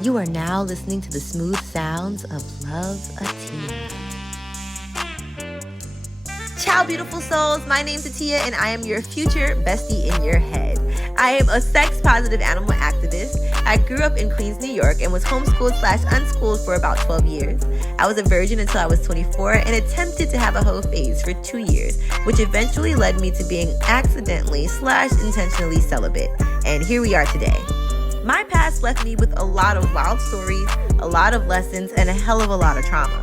You are now listening to the smooth sounds of Loveatiya. Ciao, beautiful souls. My name's Atiya, and I am your future bestie in your head. I am a sex-positive animal activist. I grew up in Queens, New York, and was homeschooled/unschooled for about 12 years. I was a virgin until I was 24 and attempted to have a hoe phase for 2 years, which eventually led me to being accidentally/intentionally celibate. And here we are today. My past left me with a lot of wild stories, a lot of lessons, and a hell of a lot of trauma.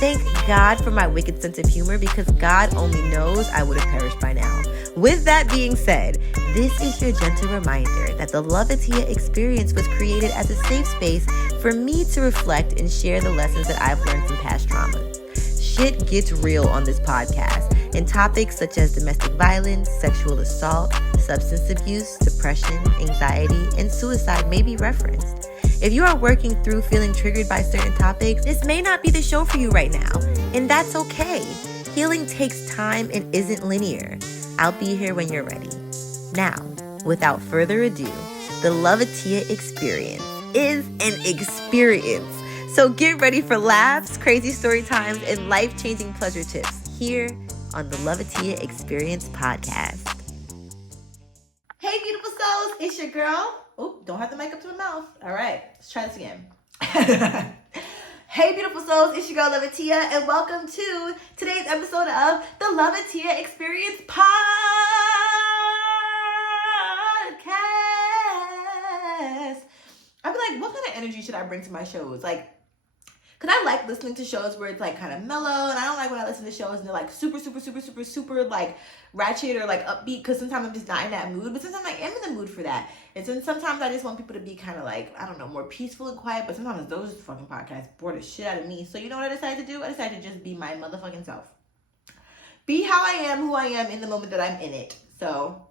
Thank God for my wicked sense of humor, because God only knows I would have perished by now. With that being said, this is your gentle reminder that the Loveatiya experience was created as a safe space for me to reflect and share the lessons that I've learned from past traumas. Shit gets real on this podcast, and topics such as domestic violence, sexual assault, substance abuse, depression, anxiety, and suicide may be referenced. If you are working through feeling triggered by certain topics, this may not be the show for you right now, and that's okay. Healing takes time and isn't linear. I'll be here when you're ready. Now, without further ado, the Loveatiya experience is an experience. So get ready for laughs, crazy story times, and life-changing pleasure tips here on the Loveatiya Experience podcast. Hey, beautiful souls, it's your girl. Oh, don't have the mic up to my mouth. All right, let's try this again. Hey, beautiful souls, it's your girl Loveatiya, and welcome to today's episode of the Loveatiya Experience podcast. I'd be like, what kind of energy should I bring to my shows? Because I like listening to shows where it's like kind of mellow, and I don't like when I listen to shows and they're like super like ratchet or like upbeat, because sometimes I'm just not in that mood, but sometimes I am in the mood for that. And so sometimes I just want people to be kind of like, I don't know, more peaceful and quiet, but sometimes those fucking podcasts bore the shit out of me. So you know what I decided to do? I decided to just be my motherfucking self. Be how I am, who I am in the moment that I'm in it. So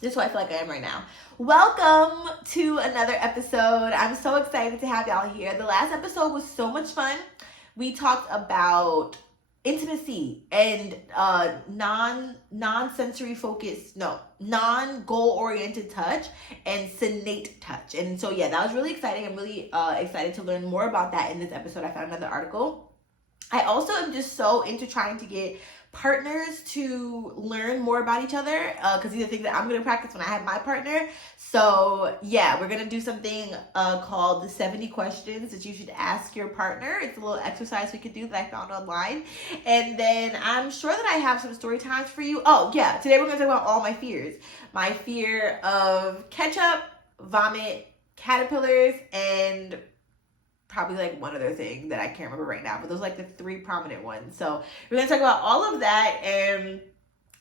this is who I feel like I am right now. Welcome to another episode. I'm so excited to have y'all here. The last episode was so much fun. We talked about intimacy and non-sensory focused, non-goal oriented touch and senate touch. And so yeah, that was really exciting. I'm really excited to learn more about that in this episode. I found another article. I also am just so into trying to get partners to learn more about each other, because these are things that I'm going to practice when I have my partner. So yeah, we're going to do something called the 70 questions that you should ask your partner. It's a little exercise we could do that I found online. And then I'm sure that I have some story times for you. Oh yeah, today we're going to talk about all my fears. My fear of ketchup, vomit, caterpillars, and probably like one other thing that I can't remember right now, but those are like the three prominent ones. So we're going to talk about all of that and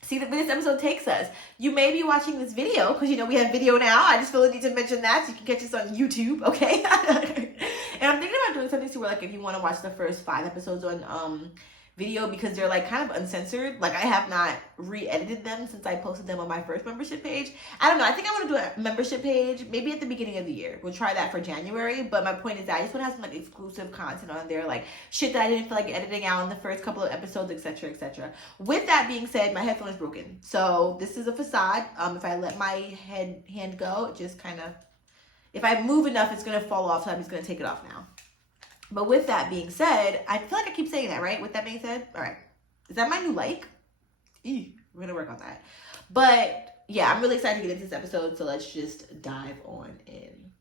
see where this episode takes us. You may be watching this video because, you know, we have video now. I just feel the need to mention that so you can catch us on YouTube, okay? And I'm thinking about doing something to where, like, if you want to watch the first 5 episodes on video, because they're like kind of uncensored. Like, I have not re-edited them since I posted them on my first membership page. I don't know. I think I want to do a membership page maybe at the beginning of the year. We'll try that for January. But my point is that I just want to have some like exclusive content on there, like shit that I didn't feel like editing out in the first couple of episodes, etc., etc. With that being said, my headphone is broken, so this is a facade. If I let my hand go, it just kind of, if I move enough, it's gonna fall off. So I'm just gonna take it off now. But with that being said, I feel like I keep saying that, right? With that being said, all right. Is that my new like? We're going to work on that. But yeah, I'm really excited to get into this episode. So let's just dive on in.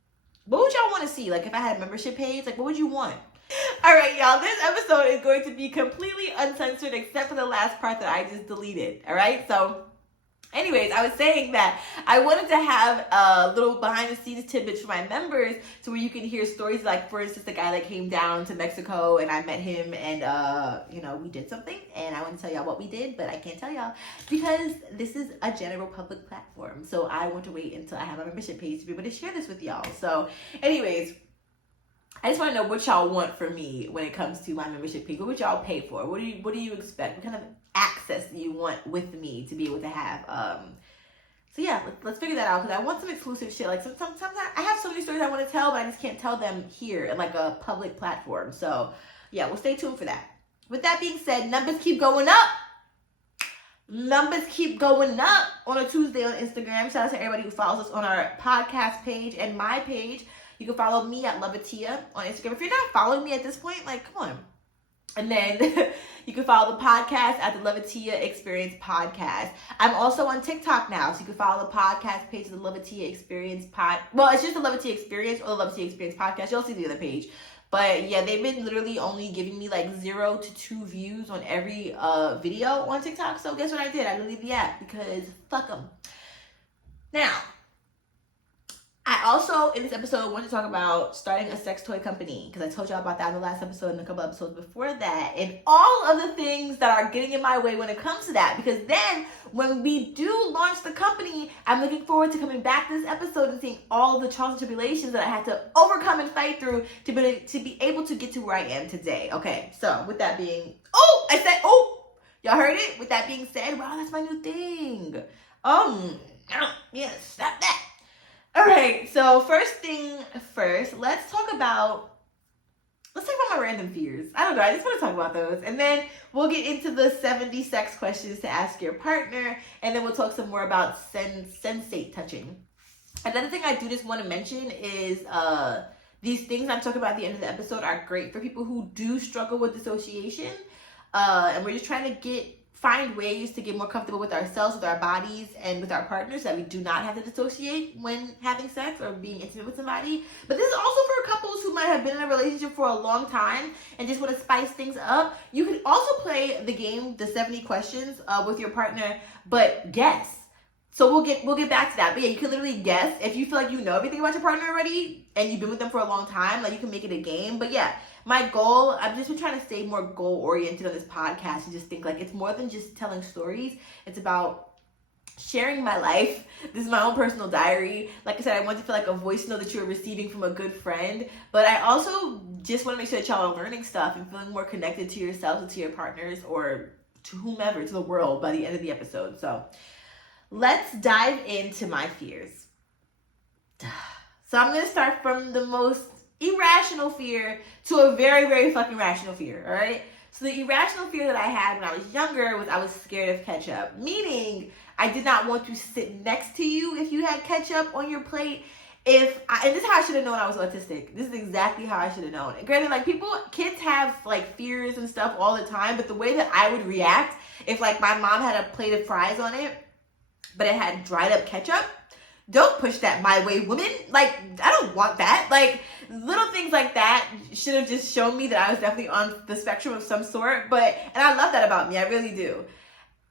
What would y'all want to see? Like, if I had a membership page, like, what would you want? All right, y'all, this episode is going to be completely uncensored except for the last part that I just deleted. All right, so anyways, I was saying that I wanted to have a little behind the scenes tidbits for my members to where you can hear stories, like, for instance, the guy that came down to Mexico and I met him and, you know, we did something, and I want to tell y'all what we did, but I can't tell y'all because this is a general public platform. So I want to wait until I have a membership page to be able to share this with y'all. So anyways, I just want to know what y'all want from me when it comes to my membership page. What would y'all pay for? What do you expect? What kind of access do you want with me to be able to have? So yeah, let's figure that out, because I want some exclusive shit. Like sometimes I have so many stories I want to tell, but I just can't tell them here in like a public platform. So yeah, we'll stay tuned for that. With that being said, numbers keep going up. numbers keep going up on a Tuesday on Instagram. Shout out to everybody who follows us on our podcast page and my page. You can follow me at iloveatiya on Instagram. If you're not following me at this point, like, come on. And then you can follow the podcast at theloveatiyaexperience podcast. I'm also on TikTok now, so you can follow the podcast page of the Loveatiya Experience pod. Well, it's just the Loveatiya Experience or the Loveatiya Experience podcast. You'll see the other page. But yeah, they've been literally only giving me like 0 to 2 views on every video on TikTok. So guess what I did? I deleted the app because fuck them. Now, I also, in this episode, want to talk about starting a sex toy company, because I told y'all about that in the last episode and a couple episodes before that, and all of the things that are getting in my way when it comes to that, because then when we do launch the company, I'm looking forward to coming back to this episode and seeing all of the trials and tribulations that I had to overcome and fight through to be able to get to where I am today. Okay, so with that being, y'all heard it? With that being said, wow, that's my new thing. Yeah, stop that. All right, so first thing first, let's talk about my random fears. I don't know, I just want to talk about those. And then we'll get into the 70 sex questions to ask your partner, and then we'll talk some more about sensate touching. Another thing I do just want to mention is these things I'm talking about at the end of the episode are great for people who do struggle with dissociation. And we're just trying to find ways to get more comfortable with ourselves, with our bodies, and with our partners, so that we do not have to dissociate when having sex or being intimate with somebody. But this is also for couples who might have been in a relationship for a long time and just want to spice things up. You can also play the game, the 70 questions, with your partner, but guess. So we'll get back to that. But yeah, you can literally guess. If you feel like you know everything about your partner already and you've been with them for a long time, like, you can make it a game. But yeah, my goal, I've just been trying to stay more goal-oriented on this podcast and just think like it's more than just telling stories. It's about sharing my life. This is my own personal diary. Like I said, I want to feel like a voice note that you're receiving from a good friend. But I also just want to make sure that y'all are learning stuff and feeling more connected to yourselves and to your partners, or to whomever, to the world, by the end of the episode. So let's dive into my fears. So I'm going to start from the most irrational fear to a very, very fucking rational fear, all right? So the irrational fear that I had when I was younger was I was scared of ketchup, meaning I did not want to sit next to you if you had ketchup on your plate. And this is how I should have known I was autistic. This is exactly how I should have known. And granted, like, kids have like fears and stuff all the time, but the way that I would react if like my mom had a plate of fries on it, but it had dried up ketchup, don't push that my way, woman. Like, I don't want that. Like, little things like that should have just shown me that I was definitely on the spectrum of some sort. And I love that about me. I really do.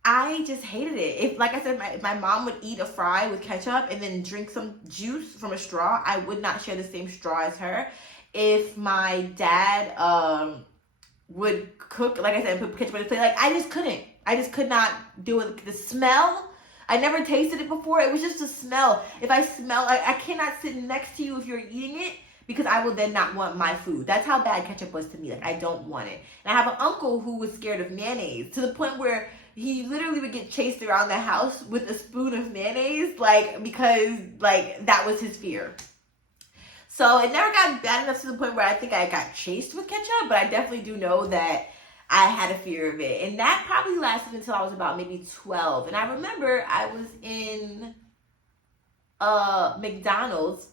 I just hated it. If, like I said, if my mom would eat a fry with ketchup and then drink some juice from a straw, I would not share the same straw as her. If my dad would cook, like I said, put ketchup on his plate, like, I just couldn't. I just could not do it. The smell, I never tasted it before. It was just a smell. If I smell, I cannot sit next to you if you're eating it, because I will then not want my food. That's how bad ketchup was to me. Like, I don't want it. And I have an uncle who was scared of mayonnaise, to the point where he literally would get chased around the house with a spoon of mayonnaise, like, because, like, that was his fear. So it never got bad enough to the point where I think I got chased with ketchup, but I definitely do know that I had a fear of it. And that probably lasted until I was about maybe 12. And I remember I was in McDonald's,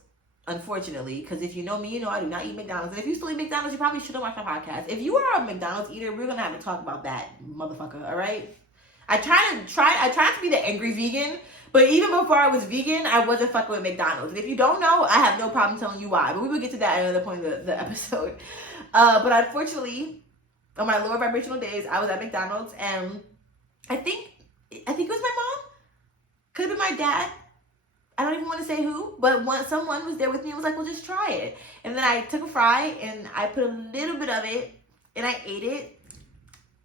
unfortunately, because if you know me, you know I do not eat McDonald's. And if you still eat McDonald's, you probably shouldn't watch my podcast. If you are a McDonald's eater, we're going to have to talk about that, motherfucker, all right? I tried to be the angry vegan, but even before I was vegan, I wasn't fucking with McDonald's. And if you don't know, I have no problem telling you why. But we will get to that at another point in the episode. But unfortunately, on my lower vibrational days, I was at McDonald's, and I think it was my mom. Could have been my dad. I don't even want to say who, but someone was there with me and was like, well, just try it. And then I took a fry, and I put a little bit of it, and I ate it.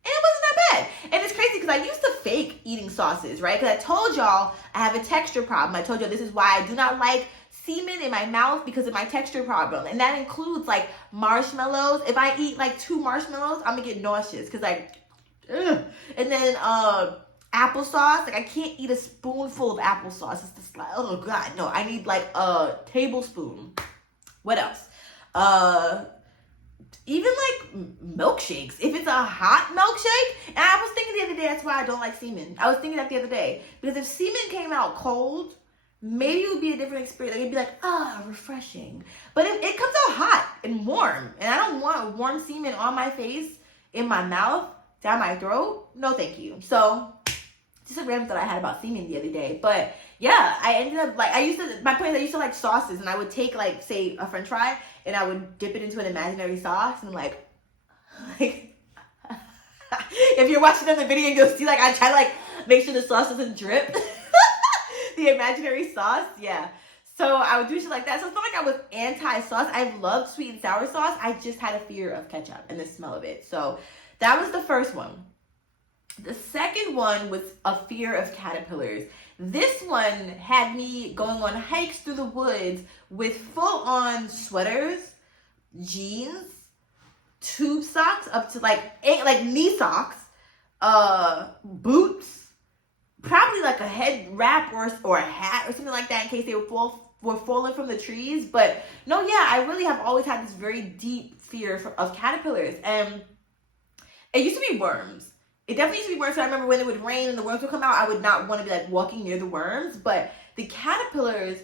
And it wasn't that bad. And it's crazy because I used to fake eating sauces, right? Because I told y'all I have a texture problem. I told y'all this is why I do not like semen in my mouth, because of my texture problem. And that includes like marshmallows. If I eat like 2 marshmallows, I'm gonna get nauseous because like, ugh. And then applesauce, like I can't eat a spoonful of applesauce. It's just like, oh God, no, I need like a tablespoon. What else? even like milkshakes. If it's a hot milkshake, and I was thinking the other day, that's why I don't like semen. I was thinking that the other day, because if semen came out cold, maybe it would be a different experience. Like, it'd be like, refreshing. But it comes out hot and warm, and I don't want warm semen on my face, in my mouth, down my throat. No, thank you. So, just a random thought I had about semen the other day. But yeah, I ended up like, I used to like sauces, and I would take like, say, a French fry, and I would dip it into an imaginary sauce, and I'm like if you're watching on the video, you'll see like I try to like make sure the sauce doesn't drip. The imaginary sauce, yeah. So I would do shit like that. So it's not like I was anti-sauce. I loved sweet and sour sauce. I just had a fear of ketchup and the smell of it. So that was the first one. The second one was a fear of caterpillars. This one had me going on hikes through the woods with full-on sweaters, jeans, tube socks up to like knee socks, boots, probably like a head wrap or a hat or something like that in case they were falling from the trees. But no, yeah, I really have always had this very deep fear of caterpillars. And it used to be worms. It definitely used to be worms. So I remember when it would rain and the worms would come out, I would not want to be like walking near the worms. But the caterpillars,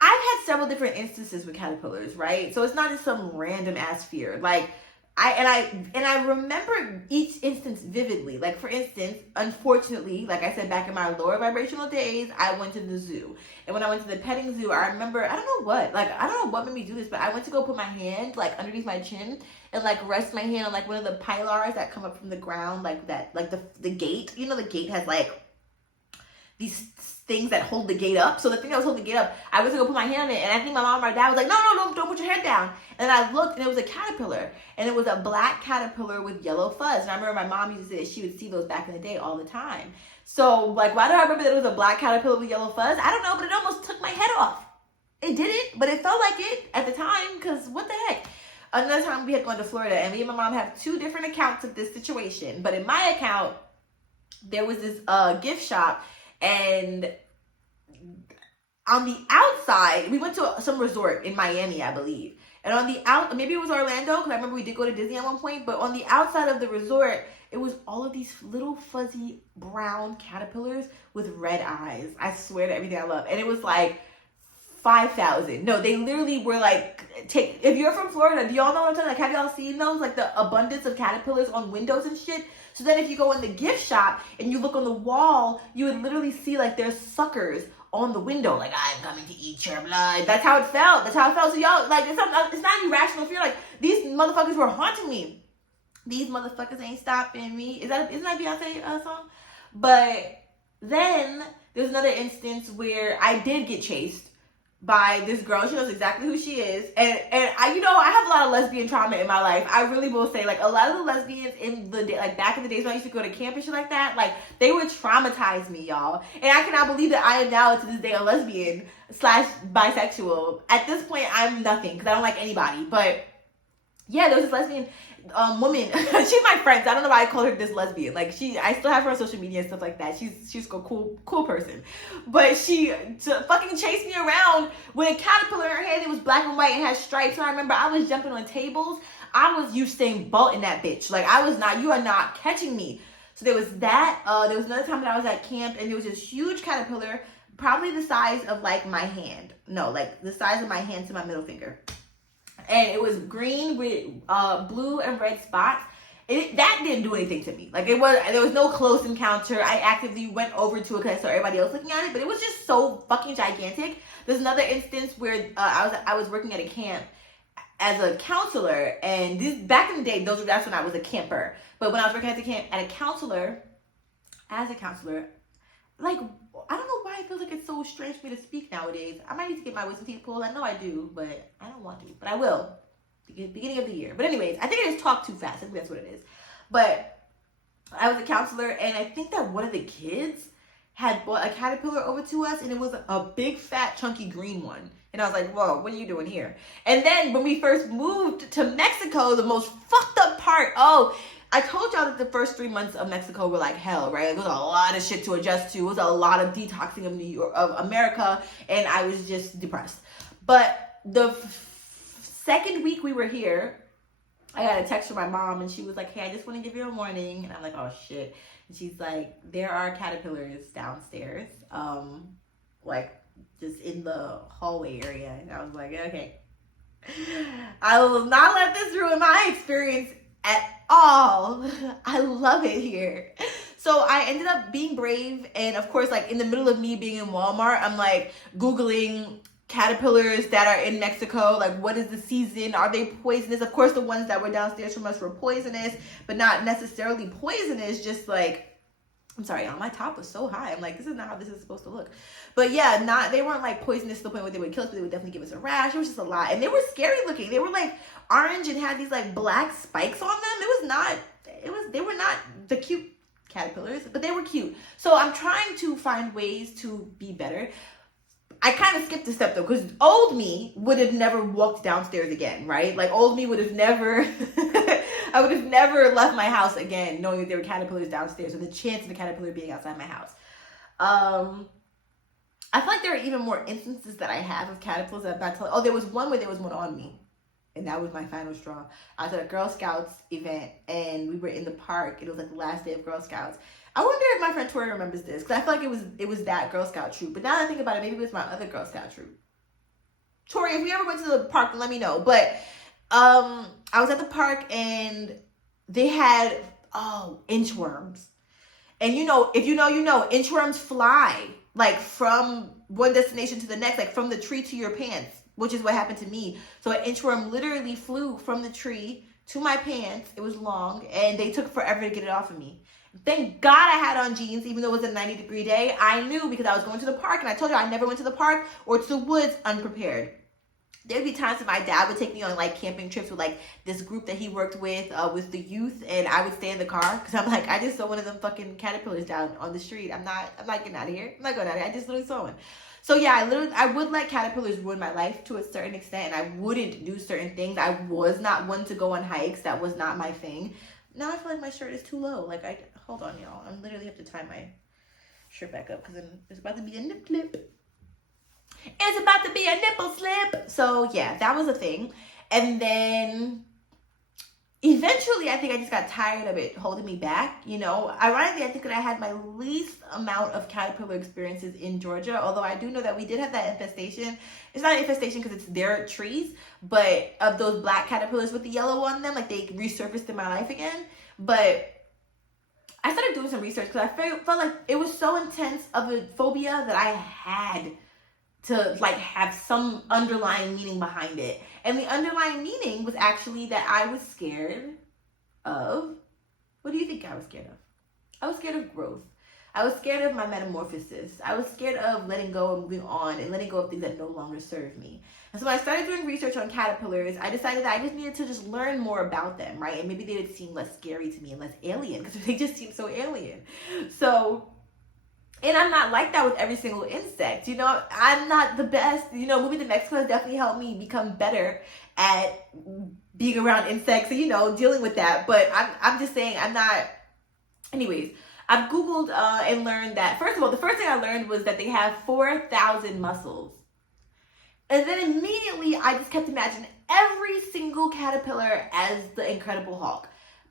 I've had several different instances with caterpillars, right? So it's not just some random ass fear. Like I remember each instance vividly. Like, for instance, unfortunately, like I said, back in my lower vibrational days, I went to the zoo. And when I went to the petting zoo, I remember, I don't know what made me do this, but I went to go put my hand like underneath my chin and like rest my hand on like one of the pylars that come up from the ground, like that, like the gate. You know, the gate has like these things that hold the gate up. So the thing that was holding the gate up, I went to go put my hand on it, and I think my mom or my dad was like, no, don't put your head down. And I looked, and it was a caterpillar, and it was a black caterpillar with yellow fuzz. And I remember my mom used to say that she would see those back in the day all the time. So like, why do I remember that it was a black caterpillar with yellow fuzz? I don't know, but it almost took my head off. It didn't, but it felt like it at the time, because what the heck? Another time we had gone to Florida, and me and my mom have two different accounts of this situation. But in my account, there was this gift shop, and on the outside, we went to some resort in Miami, I believe. And on the maybe it was Orlando, because I remember we did go to Disney at one point. But on the outside of the resort, it was all of these little fuzzy brown caterpillars with red eyes. I swear to everything I love. And it was like 5,000. No, they literally were like, if you're from Florida, do y'all know what I'm talking about? Like, have y'all seen those? Like the abundance of caterpillars on windows and shit. So then if you go in the gift shop and you look on the wall, you would literally see like there's suckers on the window, like, I'm coming to eat your blood. That's how it felt. So y'all, like, it's not irrational fear. Like, these motherfuckers were haunting me. These motherfuckers ain't stopping me. Isn't that a Beyonce song? But then there's another instance where I did get chased by this girl. She knows exactly who she is. And I, you know, I have a lot of lesbian trauma in my life. I really will say, like, a lot of the lesbians in the day, like back in the days when I used to go to camp and shit like that, like, they would traumatize me, y'all. And I cannot believe that I am now to this day a lesbian / bisexual. At this point, I'm nothing because I don't like anybody. But yeah, there was this lesbian woman. She's my friend. So I don't know why I call her this lesbian. Like, I still have her on social media and stuff like that. She's a cool person. But she fucking chased me around with a caterpillar in her hand. It was black and white and had stripes. And I remember I was jumping on tables. I was Usain Bolt in that bitch. Like, you are not catching me. So there was that. There was another time that I was at camp, and there was this huge caterpillar, probably the size of like my hand. No, like the size of my hand to my middle finger. And it was green with blue and red spots. That didn't do anything to me. Like, there was no close encounter. I actively went over to it because I saw everybody else looking at it, but it was just so fucking gigantic. There's another instance where I was working at a camp as a counselor, and this back in the day, that's when I was a camper. But when I was working at the camp as a counselor, like, I don't know why it feels like it's so strange for me to speak nowadays. I might need to get my wisdom teeth pulled. I know I do, but I don't want to. But I will. Beginning of the year. But anyways, I think I just talk too fast. I think that's what it is. But I was a counselor, and I think that one of the kids had brought a caterpillar over to us, and it was a big, fat, chunky green one. And I was like, whoa, what are you doing here? And then when we first moved to Mexico, the most fucked up part, I told y'all that the first 3 months of Mexico were like hell, right? It was a lot of shit to adjust to. It was a lot of detoxing of America, and I was just depressed. But the second week we were here, I got a text from my mom, and she was like, hey, I just want to give you a warning. And I'm like, oh shit. And she's like, there are caterpillars downstairs, like just in the hallway area. And I was like, okay, I will not let this ruin my experience at all. I love it here. So I ended up being brave, and of course, like in the middle of me being in Walmart, I'm like Googling caterpillars that are in Mexico, like what is the season, are they poisonous? Of course the ones that were downstairs from us were poisonous, but not necessarily poisonous, just like, I'm sorry, my top was so high, I'm like, this is not how this is supposed to look. But yeah, they weren't like poisonous to the point where they would kill us, but they would definitely give us a rash. It was just a lot, and they were scary looking. They were like orange and had these like black spikes on them. They were not the cute caterpillars, but they were cute. So I'm trying to find ways to be better. I kind of skipped a step though, because old me would have never walked downstairs again, right? Like old me would have never, I would have never left my house again knowing that there were caterpillars downstairs, or the chance of the caterpillar being outside my house. I feel like there are even more instances that I have of caterpillars that I'm not telling. Oh, there was one where there was one on me, and that was my final straw. I was at a Girl Scouts event, and we were in the park. It was like the last day of Girl Scouts. I wonder if my friend Tori remembers this, because I feel like it was that Girl Scout troop. But now that I think about it, maybe it was my other Girl Scout troop. Tori, if we ever went to the park, let me know. But I was at the park, and they had inchworms. And you know, if you know, you know, inchworms fly like from one destination to the next, like from the tree to your pants, which is what happened to me. So an inchworm literally flew from the tree to my pants. It was long, and they took forever to get it off of me. Thank God I had on jeans, even though it was a 90-degree day. I knew, because I was going to the park, and I told you I never went to the park or to the woods unprepared. There'd be times that my dad would take me on like camping trips with like this group that he worked with the youth, and I would stay in the car because I'm like, I just saw one of them fucking caterpillars down on the street. I'm not getting out of here. I'm not going out of here. I just literally saw one. So yeah, I would let caterpillars ruin my life to a certain extent, and I wouldn't do certain things. I was not one to go on hikes. That was not my thing. Now I feel like my shirt is too low. Like hold on, y'all. I literally have to tie my shirt back up because it's about to be a nip slip. It's about to be a nipple slip. So yeah, that was a thing. And then eventually I think I just got tired of it holding me back. You know, ironically, I think that I had my least amount of caterpillar experiences in Georgia, although I do know that we did have that infestation. It's not an infestation because it's their trees, but of those black caterpillars with the yellow on them, like they resurfaced in my life again. But I started doing some research because I felt like it was so intense of a phobia that I had to like have some underlying meaning behind it. And the underlying meaning was actually that I was scared of, what do you think I was scared of? I was scared of growth. I was scared of my metamorphosis. I was scared of letting go and moving on and letting go of things that no longer serve me. And so when I started doing research on caterpillars, I decided that I just needed to just learn more about them, right? And maybe they would seem less scary to me and less alien, because they just seem so alien. So, and I'm not like that with every single insect. You know, I'm not the best. You know, moving to Mexico has definitely helped me become better at being around insects and, you know, dealing with that. But I'm just saying I'm not. Anyways, I've Googled and learned that, first of all, the first thing I learned was that they have 4,000 muscles. And then immediately I just kept imagining every single caterpillar as the Incredible Hulk.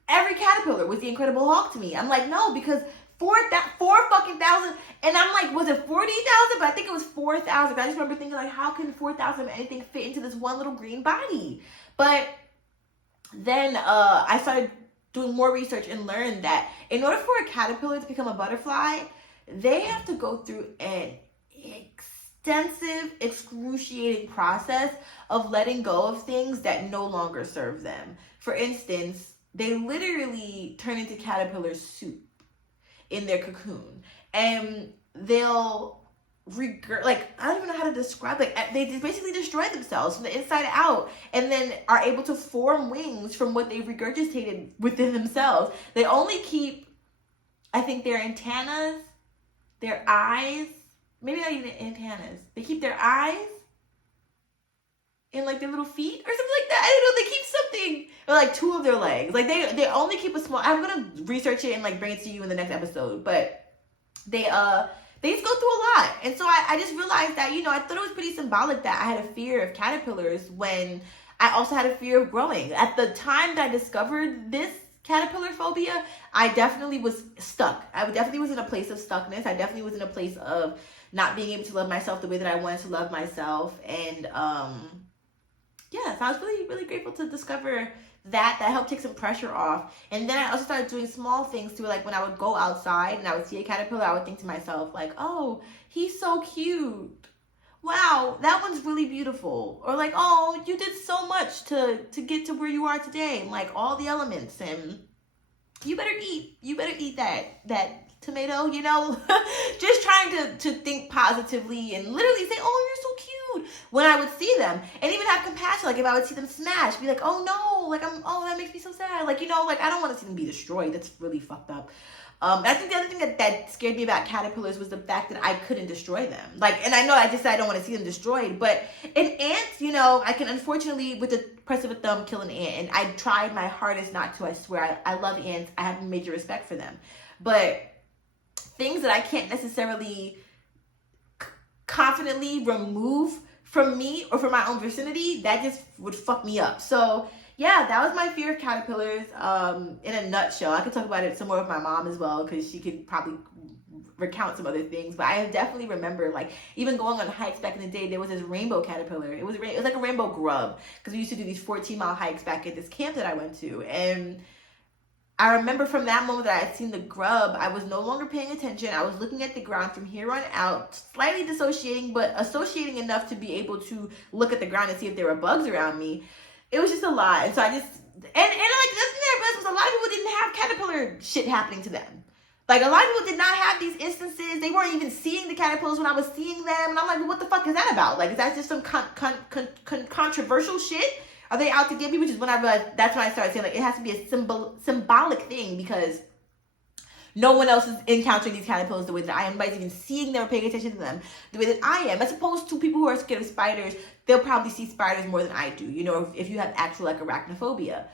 Every caterpillar was the Incredible Hulk to me. I'm like, no, because four fucking thousand, and I'm like, was it 40,000? But I think it was 4,000. I just remember thinking like, how can 4,000 of anything fit into this one little green body? But then I started doing more research and learned that in order for a caterpillar to become a butterfly, they have to go through an extensive, excruciating process of letting go of things that no longer serve them. For instance, they literally turn into caterpillar soup in their cocoon, and they'll like, I don't even know how to describe, like they basically destroy themselves from the inside out, and then are able to form wings from what they've regurgitated within themselves. They only keep, I think, their antennas, their eyes, maybe not even antennas. They keep their eyes and like their little feet or something like that. I don't know. They keep something, or like 2 of their legs. Like they only keep a small. I'm gonna research it and like bring it to you in the next episode. But they just go through a lot, and so I just realized that, you know, I thought it was pretty symbolic that I had a fear of caterpillars when I also had a fear of growing. At the time that I discovered this caterpillar phobia, I definitely was stuck. I definitely was in a place of stuckness. I definitely was in a place of not being able to love myself the way that I wanted to love myself. And yeah, so I was really, really grateful to discover that helped take some pressure off. And then I also started doing small things too, like when I would go outside and I would see a caterpillar, I would think to myself like, oh, he's so cute, wow, that one's really beautiful. Or like, oh, you did so much to get to where you are today, and like all the elements, and you better eat that tomato, you know. Just trying to think positively and literally say, oh, you're so cute when I would see them, and even have compassion. Like if I would see them smash, be like, oh no, like oh, that makes me so sad. Like, you know, like I don't want to see them be destroyed. That's really fucked up. I think the other thing that scared me about caterpillars was the fact that I couldn't destroy them. Like, and I know I just said I don't want to see them destroyed, but in ants, you know, I can unfortunately, with the press of a thumb, kill an ant. And I tried my hardest not to, I swear. I love ants. I have major respect for them. But things that I can't necessarily confidently remove from me or from my own vicinity, that just would fuck me up. So yeah, that was my fear of caterpillars in a nutshell. I could talk about it some more with my mom as well, because she could probably recount some other things. But I definitely remember, like, even going on hikes back in the day, there was this rainbow caterpillar. It was like a rainbow grub, because we used to do these 14-mile hikes back at this camp that I went to. And I remember from that moment that I had seen the grub, I was no longer paying attention. I was looking at the ground from here on out, slightly dissociating, but associating enough to be able to look at the ground and see if there were bugs around me. It was just a lot. And so I just, and like, the thing I realized was a lot of people didn't have caterpillar shit happening to them. Like, a lot of people did not have these instances. They weren't even seeing the caterpillars when I was seeing them. And I'm like, well, what the fuck is that about? Like, is that just some controversial shit? Are they out to get me? Which is when I realized, that's when I started saying, like, it has to be a symbolic thing, because no one else is encountering these caterpillars the way that I am. Nobody's even seeing them or paying attention to them the way that I am. As opposed to people who are scared of spiders, they'll probably see spiders more than I do, you know, if you have actual, like, arachnophobia.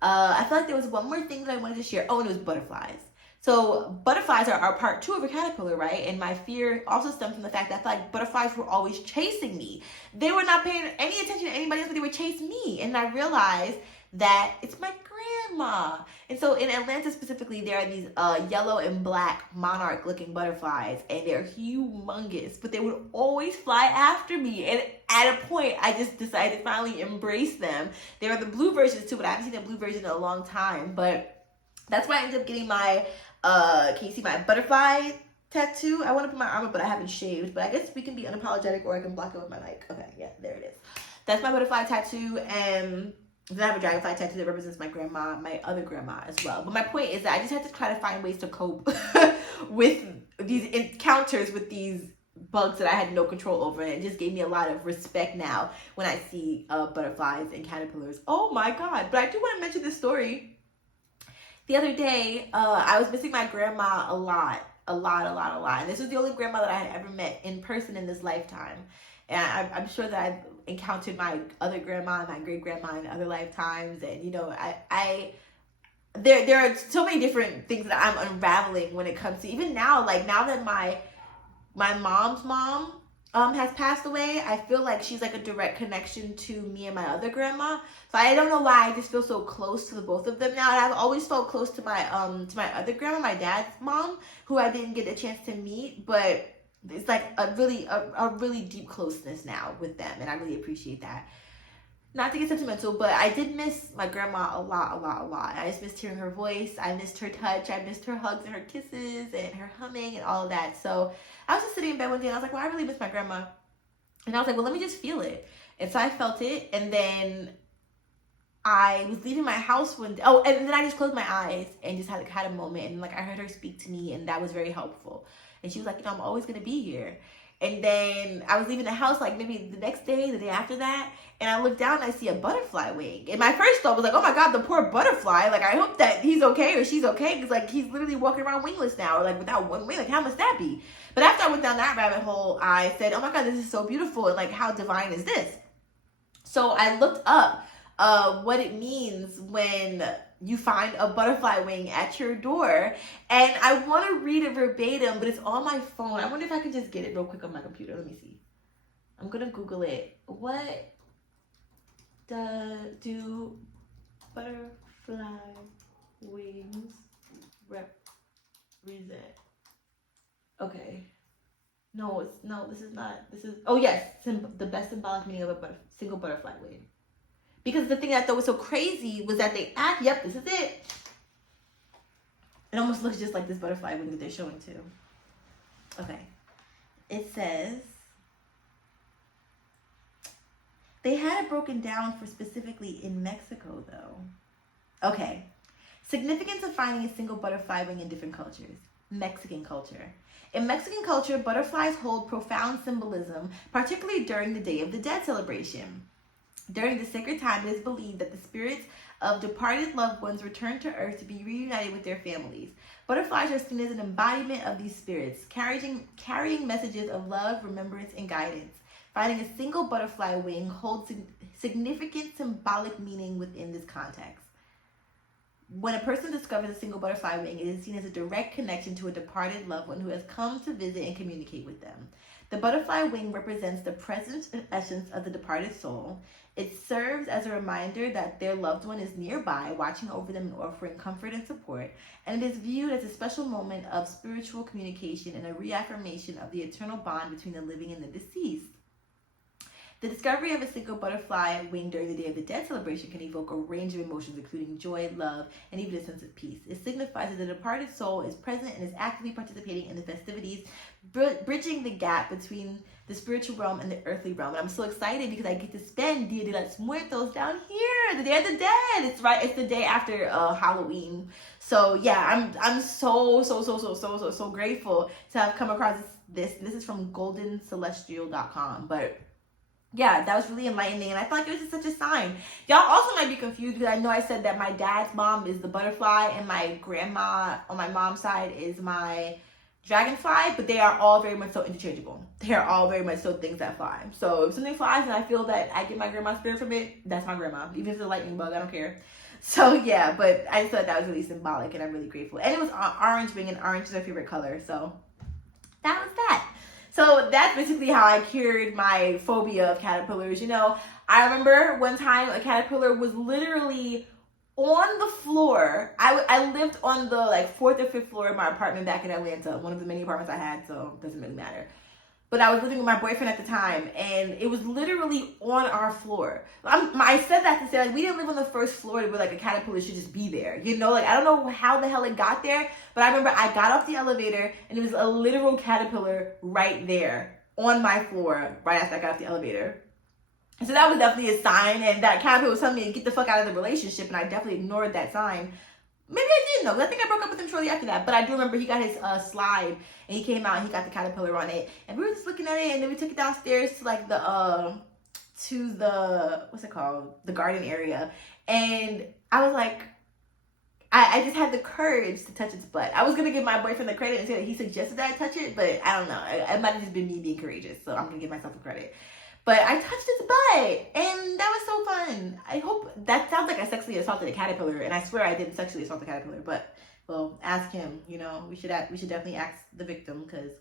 I feel like there was one more thing that I wanted to share. Oh, and it was butterflies. So butterflies are part 2 of a caterpillar, right? And my fear also stemmed from the fact that I felt like butterflies were always chasing me. They were not paying any attention to anybody else, but they would chase me. And I realized that it's my grandma. And so in Atlanta specifically, there are these yellow and black monarch-looking butterflies, and they're humongous, but they would always fly after me. And at a point, I just decided to finally embrace them. There are the blue versions too, but I haven't seen the blue version in a long time. But that's why I ended up getting my, can you see my butterfly tattoo? I want to put my arm up, but I haven't shaved. But I guess we can be unapologetic, or I can block it with my mic. Okay, yeah, there it is. That's my butterfly tattoo, and then I have a dragonfly tattoo that represents my grandma, my other grandma as well. But my point is that I just had to try to find ways to cope with these encounters with these bugs that I had no control over. And it just gave me a lot of respect now when I see butterflies and caterpillars. Oh my God. But I do want to mention this story. The other day, I was missing my grandma a lot. And this was the only grandma that I had ever met in person in this lifetime. And I'm sure that I've encountered my other grandma and my great grandma in other lifetimes. And, you know, there are so many different things that I'm unraveling when it comes to, even now, like now that my mom's mom has passed away, I feel like she's like a direct connection to me and my other grandma. So I don't know why I just feel so close to the both of them now. And I've always felt close to my other grandma, my dad's mom, who I didn't get a chance to meet, but it's like a really deep closeness now with them, and I really appreciate that. Not to get sentimental, but I did miss my grandma a lot. I just missed hearing her voice. I missed her touch. I missed her hugs and her kisses and her humming and all of that. So I was just sitting in bed one day and I was like, well, I really miss my grandma. And I was like, well, let me just feel it. And so I felt it, and then I was leaving my house one day. Oh, and then I just closed my eyes and just had a moment, and like I heard her speak to me, and that was very helpful. And she was like, you know, I'm always going to be here. And then I was leaving the house like maybe the next day, the day after that. And I look down and I see a butterfly wing. And my first thought was like, oh my God, the poor butterfly. Like, I hope that he's okay or she's okay. Because like, he's literally walking around wingless now, or like without one wing. Like, how must that be? But after I went down that rabbit hole, I said, oh my God, this is so beautiful. And like, how divine is this? So I looked up what it means when you find a butterfly wing at your door. And I want to read it verbatim, but it's on my phone. I wonder if I can just get it real quick on my computer. Let me see. I'm going to Google it. What Do butterfly wings represent? Okay. No, this is not. This is, oh yes, the best symbolic meaning of a single butterfly wing. Because the thing that I thought was so crazy was that they act, yep, this is it. It almost looks just like this butterfly wing that they're showing too. Okay. It says, they had it broken down for specifically in Mexico though. Okay. Significance of finding a single butterfly wing in different cultures. Mexican culture. In Mexican culture, butterflies hold profound symbolism, particularly during the Day of the Dead celebration. During this sacred time, it is believed that the spirits of departed loved ones return to earth to be reunited with their families. Butterflies are seen as an embodiment of these spirits, carrying messages of love, remembrance, and guidance. Finding a single butterfly wing holds significant symbolic meaning within this context. When a person discovers a single butterfly wing, it is seen as a direct connection to a departed loved one who has come to visit and communicate with them. The butterfly wing represents the presence and essence of the departed soul. It serves as a reminder that their loved one is nearby, watching over them and offering comfort and support, and it is viewed as a special moment of spiritual communication and a reaffirmation of the eternal bond between the living and the deceased. The discovery of a single butterfly wing during the Day of the Dead celebration can evoke a range of emotions, including joy, love, and even a sense of peace. It signifies that the departed soul is present and is actively participating in the festivities, bridging the gap between the spiritual realm and the earthly realm. And I'm so excited because I get to spend Dia de los Muertos down here, the Day of the Dead. It's the day after Halloween. So yeah, I'm so grateful to have come across this. This is from goldencelestial.com, but yeah, that was really enlightening, and I feel like it was just such a sign. Y'all also might be confused because I know I said that my dad's mom is the butterfly and my grandma on my mom's side is my dragonfly, but they are all very much so interchangeable. They are all very much so things that fly. So if something flies and I feel that I get my grandma's spirit from it, that's my grandma. Even if it's a lightning bug, I don't care. So yeah, but I just thought that was really symbolic, and I'm really grateful. And it was orange wing, and orange is my favorite color, so that was that. So that's basically how I cured my phobia of caterpillars. You know, I remember one time a caterpillar was literally on the floor. I lived on the like 4th or 5th floor of my apartment back in Atlanta, one of the many apartments I had, so it doesn't really matter. But I was living with my boyfriend at the time, and it was literally on our floor. I said that to say, like, we didn't live on the first floor where, like, a caterpillar should just be there. You know, like, I don't know how the hell it got there, but I remember I got off the elevator, and it was a literal caterpillar right there on my floor right after I got off the elevator. So that was definitely a sign, and that caterpillar was telling me to get the fuck out of the relationship, and I definitely ignored that sign. Maybe I didn't know, because I think I broke up with him shortly after that. But I do remember he got his slide, and he came out, and he got the caterpillar on it. And we were just looking at it, and then we took it downstairs to, like, what's it called? The garden area. And I was like, I just had the courage to touch its butt. I was going to give my boyfriend the credit and say that he suggested that I touch it, but I don't know. It might have just been me being courageous, so I'm going to give myself the credit. But I touched its butt, and that was so fun. I hope that sounds like I sexually assaulted a caterpillar, and I swear I didn't sexually assault the caterpillar. But well, ask him. You know, we should definitely ask the victim, because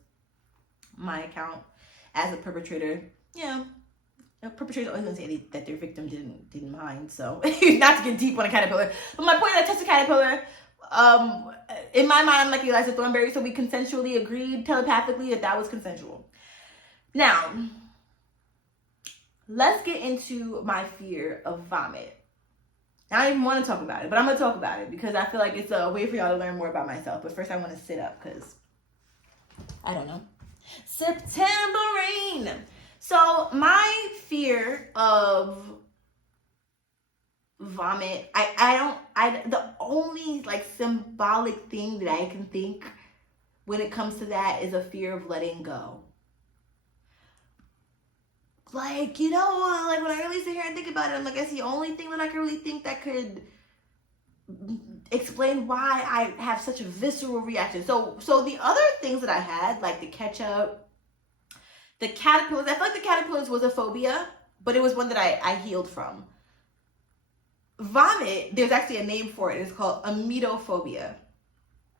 my account as a perpetrator, a perpetrator's always gonna say that their victim didn't mind. So not to get deep on a caterpillar, but my point is I touched a caterpillar. In my mind, I'm like Eliza Thornberry, so we consensually agreed telepathically that was consensual. Now, let's get into my fear of vomit. I don't even want to talk about it, but I'm going to talk about it because I feel like it's a way for y'all to learn more about myself. But first I want to sit up because, I don't know. September rain. So my fear of vomit, the only like symbolic thing that I can think when it comes to that is a fear of letting go. Like, you know, like when I really sit here and think about it, I'm like, that's the only thing that I can really think that could explain why I have such a visceral reaction. So the other things that I had, like the ketchup, the caterpillars, I feel like the caterpillars was a phobia, but it was one that I healed from. Vomit, there's actually a name for it. It's called emetophobia.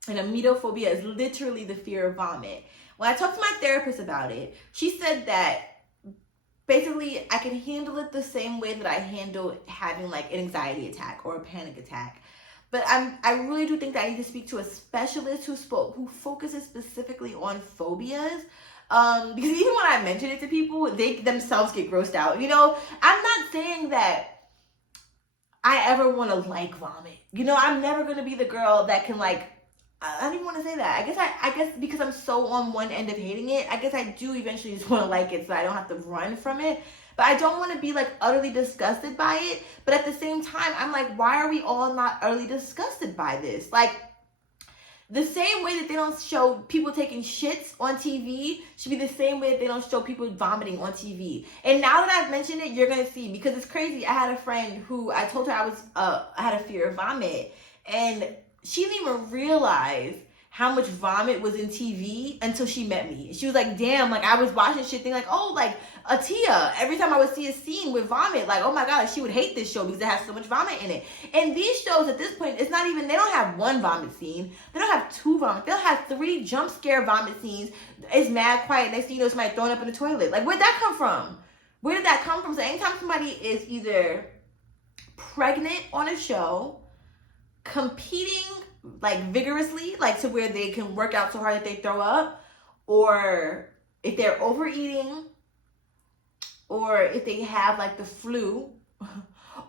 And emetophobia is literally the fear of vomit. When I talked to my therapist about it, she said that basically I can handle it the same way that I handle having like an anxiety attack or a panic attack. But I really do think that I need to speak to a specialist who focuses specifically on phobias. Because even when I mention it to people, they themselves get grossed out. I'm not saying that I ever want to like vomit. I'm never gonna be the girl that can like. I don't even want to say that. I guess because I'm so on one end of hating it, I guess I do eventually just want to like it so I don't have to run from it. But I don't want to be like utterly disgusted by it. But at the same time, I'm like, why are we all not utterly disgusted by this? Like, the same way that they don't show people taking shits on TV should be the same way that they don't show people vomiting on TV. And now that I've mentioned it, you're going to see, because it's crazy. I had a friend who I told her I had a fear of vomit, and she didn't even realize how much vomit was in TV until she met me. She was like, damn, like I was watching shit thinking like, oh, like Atiya, every time I would see a scene with vomit, like, oh my God, she would hate this show because it has so much vomit in it. And these shows at this point, it's not even, they don't have one vomit scene. They don't have two vomit. They'll have 3 jump scare vomit scenes. It's mad quiet. Next thing you know, somebody throwing up in the toilet. Like, where'd that come from? Where did that come from? So anytime somebody is either pregnant on a show, competing like vigorously, like to where they can work out so hard that they throw up, or if they're overeating, or if they have like the flu,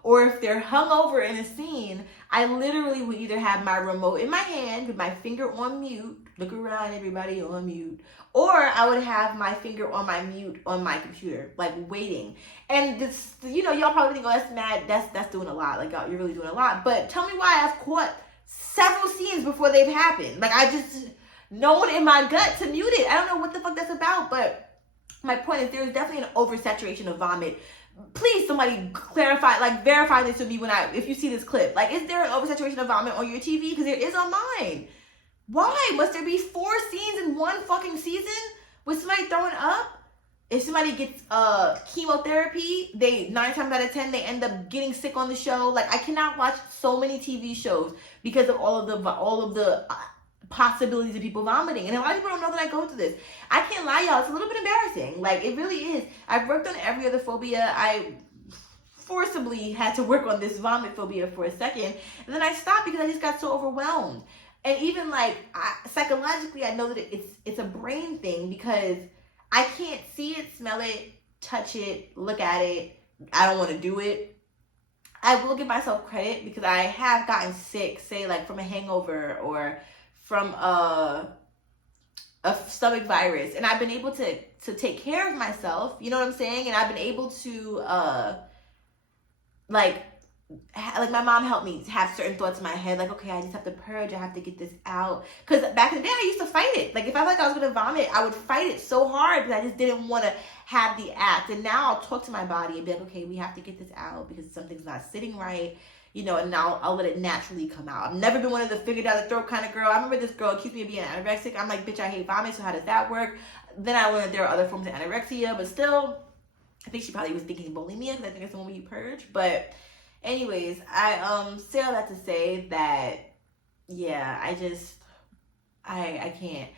or if they're hungover in a scene, I literally would either have my remote in my hand with my finger on mute, look around everybody on mute, or I would have my finger on my mute on my computer, like waiting. And this, y'all probably think, oh, that's mad, that's doing a lot, like you're really doing a lot. But tell me why I've caught several scenes before they've happened. Like I just known in my gut to mute it. I don't know what the fuck that's about, but my point is there's definitely an oversaturation of vomit. Please, somebody clarify, like verify this with me if you see this clip. Like, is there an oversaturation of vomit on your TV? Because there is on mine. Why must there be 4 scenes in one fucking season with somebody throwing up? If somebody gets chemotherapy, 9 times out of 10 they end up getting sick on the show. Like, I cannot watch so many TV shows because of all of the possibilities of people vomiting. And a lot of people don't know that I go through this. I can't lie, y'all. It's a little bit embarrassing. Like, it really is. I've worked on every other phobia. I forcibly had to work on this vomit phobia for a second. And then I stopped because I just got so overwhelmed. And even like psychologically, I know that it's a brain thing because I can't see it, smell it, touch it, look at it. I don't want to do it. I will give myself credit because I have gotten sick, say like from a hangover or from a stomach virus, and I've been able to take care of myself. You know what I'm saying? And I've been able to like my mom helped me have certain thoughts in my head, like, okay, I just have to purge, I have to get this out. Because back in the day, I used to fight it. Like, if I felt like I was going to vomit, I would fight it so hard because I just didn't want to have the act. And now I'll talk to my body and be like, okay, we have to get this out because something's not sitting right, and now I'll let it naturally come out. I've never been one of the finger down the throat kind of girl. I remember this girl accused me of being anorexic. I'm like, bitch, I hate vomit, so how does that work? Then I learned there are other forms of anorexia, but still, I think she probably was thinking bulimia because I think it's the one where you purge. But anyways, I say all that to say that, yeah, I can't.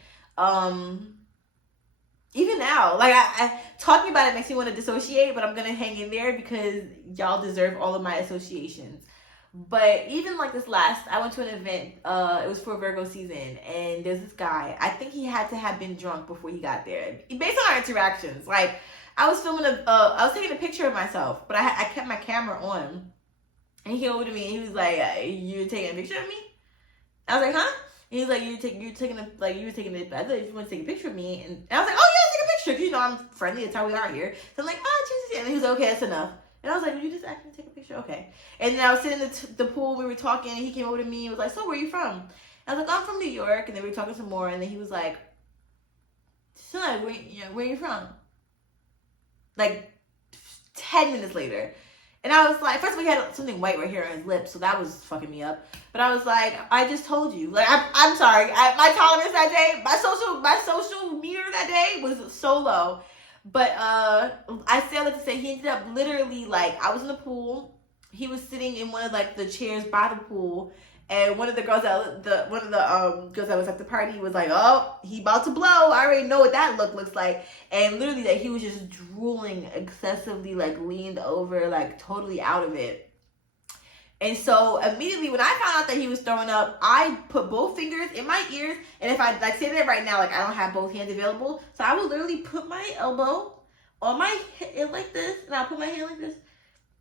Even now, like I talking about it makes me want to dissociate, but I'm gonna hang in there because y'all deserve all of my associations. But even like I went to an event, it was for Virgo season, and there's this guy, I think he had to have been drunk before he got there. Based on our interactions, like I was taking a picture of myself, but I kept my camera on. And he came over to me and he was like, "You taking a picture of me?" I was like, "Huh?" And he was like, "You were taking a, I thought you want to take a picture of me." And I was like, "Oh yeah, take a picture." Because I'm friendly. That's how we are here. So I'm like, "Oh Jesus," and he was like, "Okay, that's enough." And I was like, "Would you just actually take a picture?" Okay. And then I was sitting in the pool. We were talking, and he came over to me and was like, "So where are you from?" I was like, "I'm from New York." And then we were talking some more, and then he was like, "Son, where are you from?" Like 10 minutes later. And I was like, first of all, he had something white right here on his lips, so that was fucking me up. But I was like, I just told you. Like, I'm sorry. My tolerance that day, my social meter that day was so low. But I say that to say he ended up literally, like, I was in the pool. He was sitting in one of, like, the chairs by the pool. And one of the girls girls that was at the party was like, "Oh, he about to blow. I already know what that looks like." And literally, that he was just drooling excessively, like leaned over, like totally out of it. And so immediately when I found out that he was throwing up, I put both fingers in my ears. And if I like say that right now, like I don't have both hands available, so I would literally put my elbow on my head like this, and I'll put my hand like this.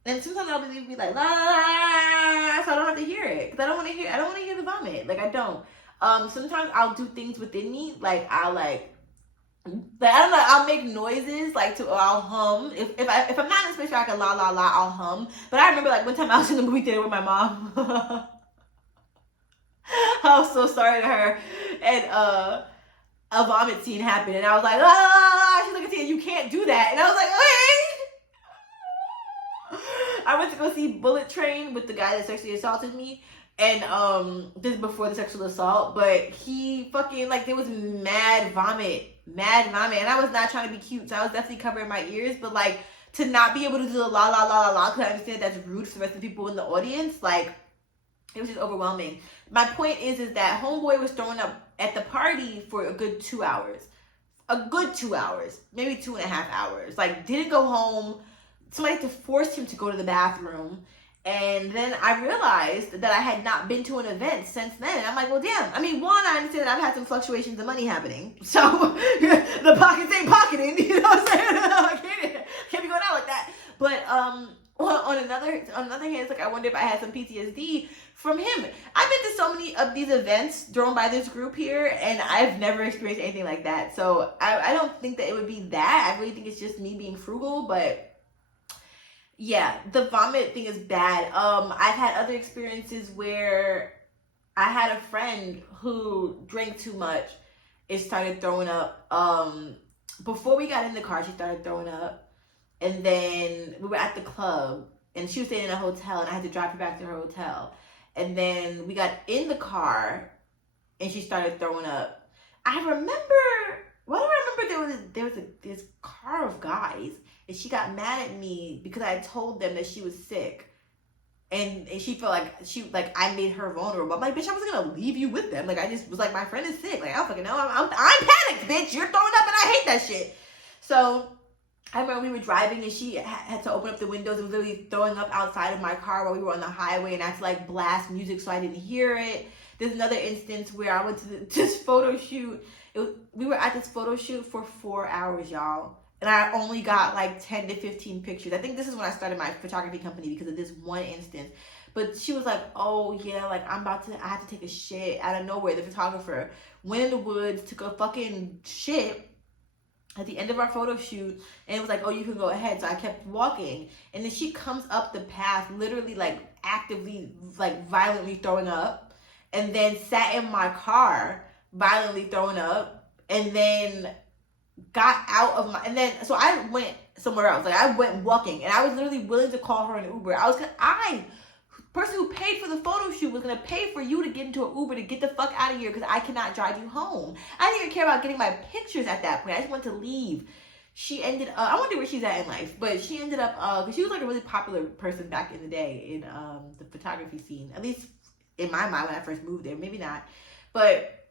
And sometimes I'll be like la la la, so I don't have to hear it because I don't want to hear the vomit. Like I don't. Sometimes I'll do things within me, like I'll like I don't know, I'll make noises like I'll hum. If I'm not in a space where I can la la la, I'll hum. But I remember like one time I was in the movie theater with my mom. I was so sorry to her, and a vomit scene happened, and I was like, ah, she's like, you can't do that, and I was like, okay. I went to go see Bullet Train with the guy that sexually assaulted me. And this is before the sexual assault, but he fucking like there was mad vomit, and I was not trying to be cute, so I was definitely covering my ears. But like to not be able to do the la la la la la, because I understand that's rude for the rest of the people in the audience, like it was just overwhelming. My point is that homeboy was throwing up at the party for a good 2 hours, maybe 2.5 hours. Like didn't go home. Somebody had to force him to go to the bathroom. And then I realized that I had not been to an event since then. And I'm like, well, damn. I mean, one, I understand that I've had some fluctuations of money happening. So the pockets ain't pocketing. You know what I'm saying? I can't be going out like that. But on another hand, it's like I wonder if I had some PTSD from him. I've been to so many of these events thrown by this group here, and I've never experienced anything like that. So I don't think that it would be that. I really think it's just me being frugal, but yeah, the vomit thing is bad. I've had other experiences where I had a friend who drank too much and started throwing up. Before we got in the car, she started throwing up. And then we were at the club, and she was staying in a hotel, and I had to drive her back to her hotel. And then we got in the car, and she started throwing up. I remember there was this car of guys, and she got mad at me because I told them that she was sick. And she felt like I made her vulnerable. I'm like, bitch, I wasn't gonna leave you with them. Like I just was like, my friend is sick. Like I don't fucking know. I'm panicked, bitch. You're throwing up and I hate that shit. So I remember we were driving, and she had to open up the windows and was literally throwing up outside of my car while we were on the highway, and I had to like blast music so I didn't hear it. There's another instance where I went to this photo shoot. We were at this photo shoot for 4 hours, y'all. And I only got like 10 to 15 pictures. I think this is when I started my photography company because of this one instance. But she was like, oh yeah, like I have to take a shit out of nowhere. The photographer went in the woods, took a fucking shit at the end of our photo shoot, and it was like, oh, you can go ahead. So I kept walking, and then she comes up the path, literally like actively, like violently throwing up, and then sat in my car, violently throwing up, and then got out of my, and then so I went somewhere else. Like I went walking, and I was literally willing to call her an Uber. Person who paid for the photo shoot was gonna pay for you to get into an Uber to get the fuck out of here because I cannot drive you home. I didn't even care about getting my pictures at that point. I just wanted to leave. She ended up, I wonder where she's at in life, but she ended up, because she was like a really popular person back in the day in the photography scene, at least in my mind when I first moved there. Maybe not, but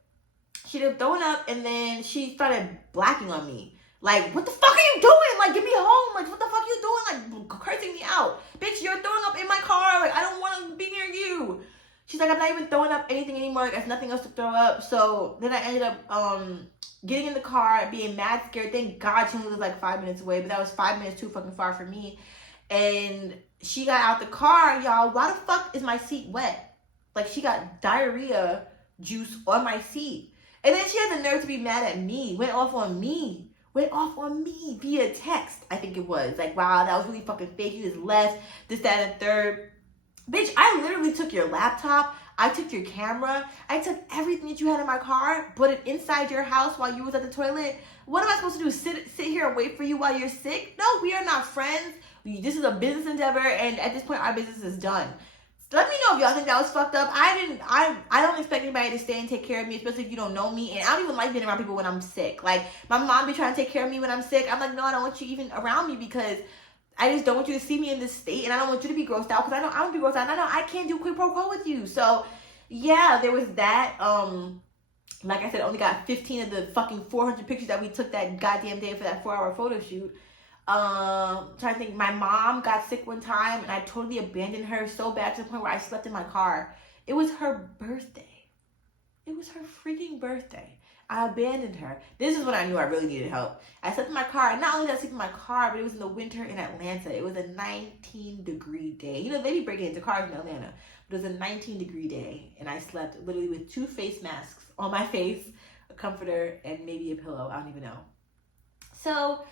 she ended up throwing up, and then she started blacking on me. Like, what the fuck are you doing? Like, get me home. Like, what the fuck are you doing? Like, cursing me out. Bitch, you're throwing up in my car. Like, I don't want to be near you. She's like, I'm not even throwing up anything anymore. Like, there's nothing else to throw up. So then I ended up getting in the car, being mad scared. Thank God she only was like 5 minutes away. But that was 5 minutes too fucking far for me. And she got out the car, y'all. Why the fuck is my seat wet? Like, she got diarrhea juice on my seat. And then she had the nerve to be mad at me. Went off on me via text, I think it was. Like, wow, that was really fucking fake. You just left, this, that, and third. Bitch, I literally took your laptop. I took your camera. I took everything that you had in my car, put it inside your house while you was at the toilet. What am I supposed to do? Sit here and wait for you while you're sick? No, we are not friends. This is a business endeavor, and at this point, our business is done. Let me know if y'all think that was fucked up. I don't expect anybody to stay and take care of me, especially if you don't know me. And I don't even like being around people when I'm sick. Like, my mom be trying to take care of me when I'm sick. I'm like, no, I don't want you even around me because I just don't want you to see me in this state. And I don't want you to be grossed out because I don't be grossed out. And I know I can't do quid pro quo with you. So, yeah, there was that. Like I said, only got 15 of the fucking 400 pictures that we took that goddamn day for that 4-hour photo shoot. Trying to think, my mom got sick one time and I totally abandoned her so bad to the point where I slept in my car. It was her birthday. It was her freaking birthday. I abandoned her. This is when I knew I really needed help. I slept in my car, and not only did I sleep in my car, but it was in the winter in Atlanta. It was a 19-degree day. You know, they be breaking into cars in Atlanta. But it was a 19-degree day, and I slept literally with 2 face masks on my face, a comforter, and maybe a pillow. I don't even know. So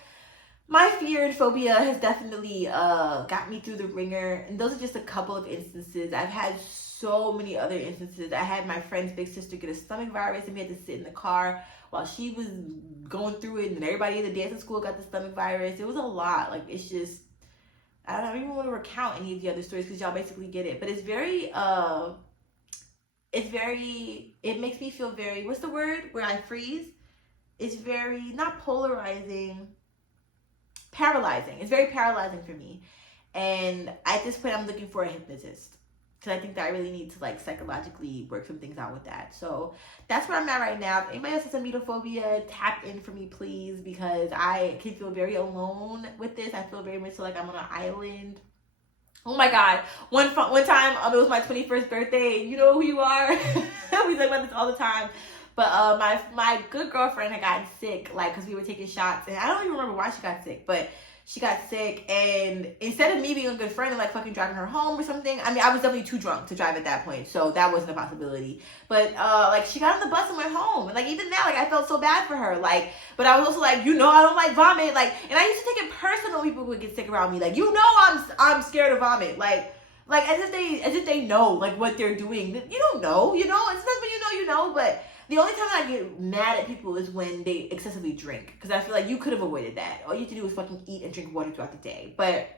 my fear and phobia has definitely got me through the ringer, and those are just a couple of instances. I've had so many other instances. I had my friend's big sister get a stomach virus, and we had to sit in the car while she was going through it, and everybody in the dancing school got the stomach virus. It was a lot. Like, it's just, I don't even want to recount any of the other stories because y'all basically get it. But it's very, it makes me feel very, what's the word where I freeze? It's very, not polarizing, paralyzing. It's very paralyzing for me. And at this point, I'm looking for a hypnotist because I think that I really need to, like, psychologically work some things out with that. So that's where I'm at right now. If anybody else has amedophobia, tap in for me, please, because I can feel very alone with this. I feel very much like I'm on an island. Oh my God. One time, it was my 21st birthday. You know who you are. We talk about this all the time. But my good girlfriend had gotten sick, like, because we were taking shots. And I don't even remember why she got sick, but she got sick. And instead of me being a good friend and, like, fucking driving her home or something, I mean, I was definitely too drunk to drive at that point. So that wasn't a possibility. But, like, she got on the bus and went home. And, like, even now, like, I felt so bad for her. Like, but I was also like, you know, I don't like vomit. Like, and I used to take it personal when people would get sick around me. Like, you know, I'm scared of vomit. Like as if they know, like, what they're doing. You don't know, you know? It's not when you know, but the only time I get mad at people is when they excessively drink. Because I feel like you could have avoided that. All you have to do is fucking eat and drink water throughout the day. But